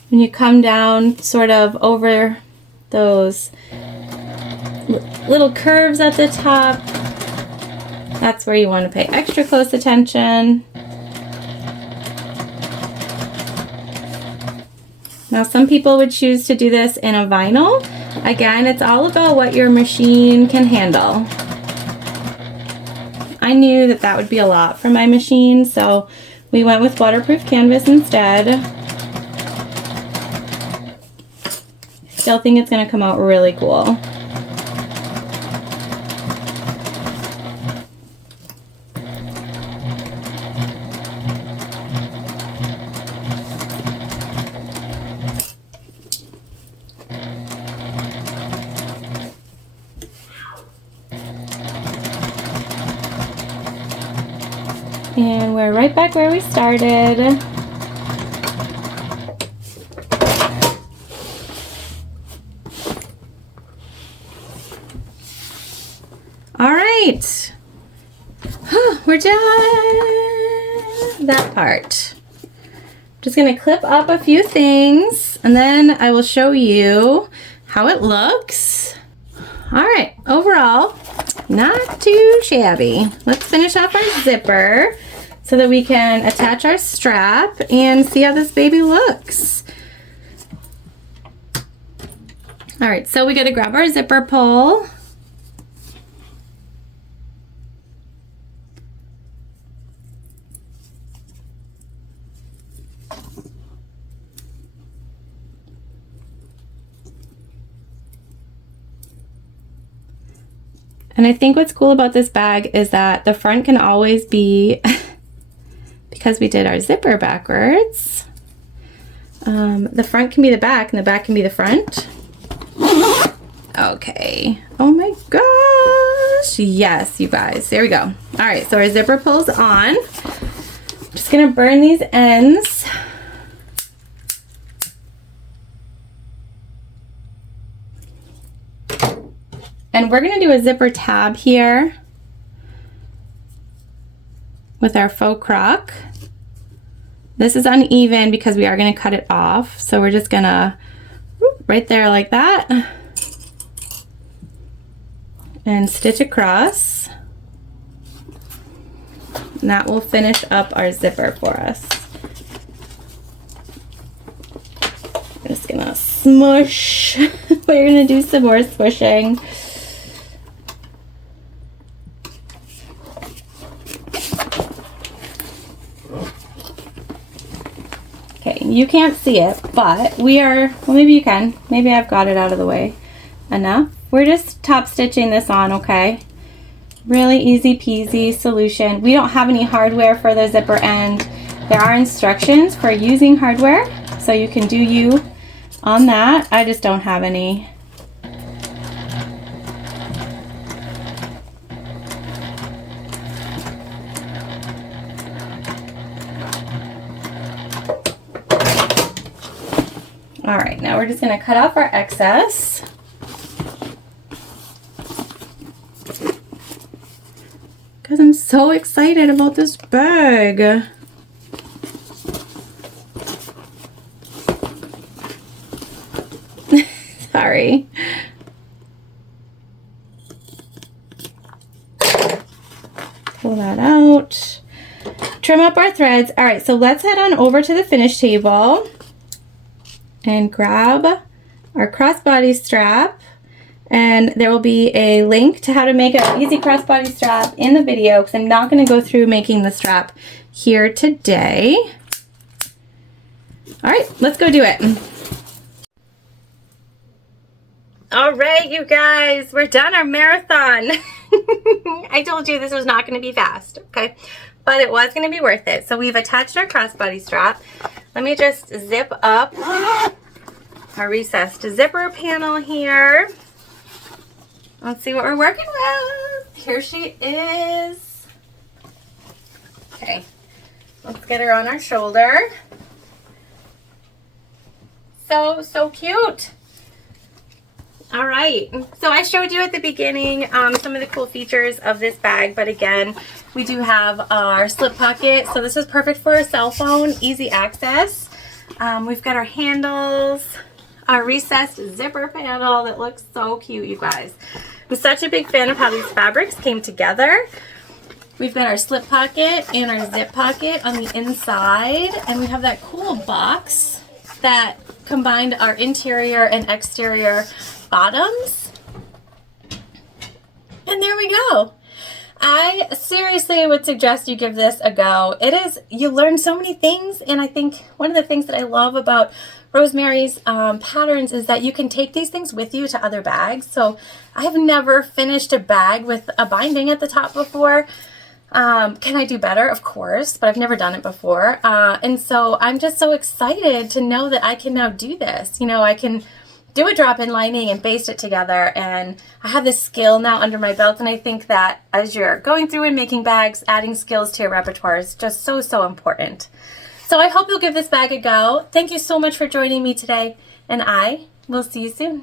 When you come down sort of over those little curves at the top. That's where you want to pay extra close attention. Now some people would choose to do this in a vinyl. Again, it's all about what your machine can handle. I knew that that would be a lot for my machine, so we went with waterproof canvas instead. Still think it's going to come out really cool. And we're right back where we started. All right, we're done that part. Just gonna clip up a few things and then I will show you how it looks. All right, overall, not too shabby. Let's finish off our zipper so that we can attach our strap and see how this baby looks. All right, so we gotta grab our zipper pull. And I think what's cool about this bag is that the front can always be, because we did our zipper backwards, the front can be the back and the back can be the front. Okay. Oh my gosh. Yes, you guys. There we go. All right, so our zipper pull's on. Just gonna burn these ends. And we're going to do a zipper tab here with our faux croc. This is uneven because we are going to cut it off. So we're just going to right there like that and stitch across. And that will finish up our zipper for us. I'm just going to smush. We're going to do some more smushing. Okay, you can't see it, but we are, well, maybe you can. Maybe I've got it out of the way enough. We're just top stitching this on, okay? Really easy peasy solution. We don't have any hardware for the zipper end. There are instructions for using hardware, so you can do you on that. I just don't have any. All right, now we're just going to cut off our excess. Because I'm so excited about this bag. Sorry. Pull that out. Trim up our threads. All right, so let's head on over to the finish table and grab our crossbody strap, and there will be a link to how to make an easy crossbody strap in the video because I'm not going to go through making the strap here today. All right, let's go do it. All right, you guys, we're done our marathon. I told you this was not going to be fast, okay? But it was going to be worth it. So we've attached our crossbody strap. Let me just zip up our recessed zipper panel here. Let's see what we're working with. Here she is. Okay, let's get her on our shoulder. So cute. All right, so I showed you at the beginning some of the cool features of this bag, but again, we do have our slip pocket, so this is perfect for a cell phone, easy access. We've got our handles. our recessed zipper panel that looks so cute, you guys. I'm such a big fan of how these fabrics came together. We've got our slip pocket and our zip pocket on the inside, and we have that cool box that combined our interior and exterior bottoms. And there we go. I seriously would suggest you give this a go. You learn so many things, and I think one of the things that I love about Rosemary's patterns is that you can take these things with you to other bags. So I've never finished a bag with a binding at the top before. Can I do better? Of course, but I've never done it before. And so I'm just so excited to know that I can now do this. You know, I can do a drop-in lining and baste it together, and I have this skill now under my belt, and I think that as you're going through and making bags, adding skills to your repertoire is just so, so important. So I hope you'll give this bag a go. Thank you so much for joining me today, and I will see you soon.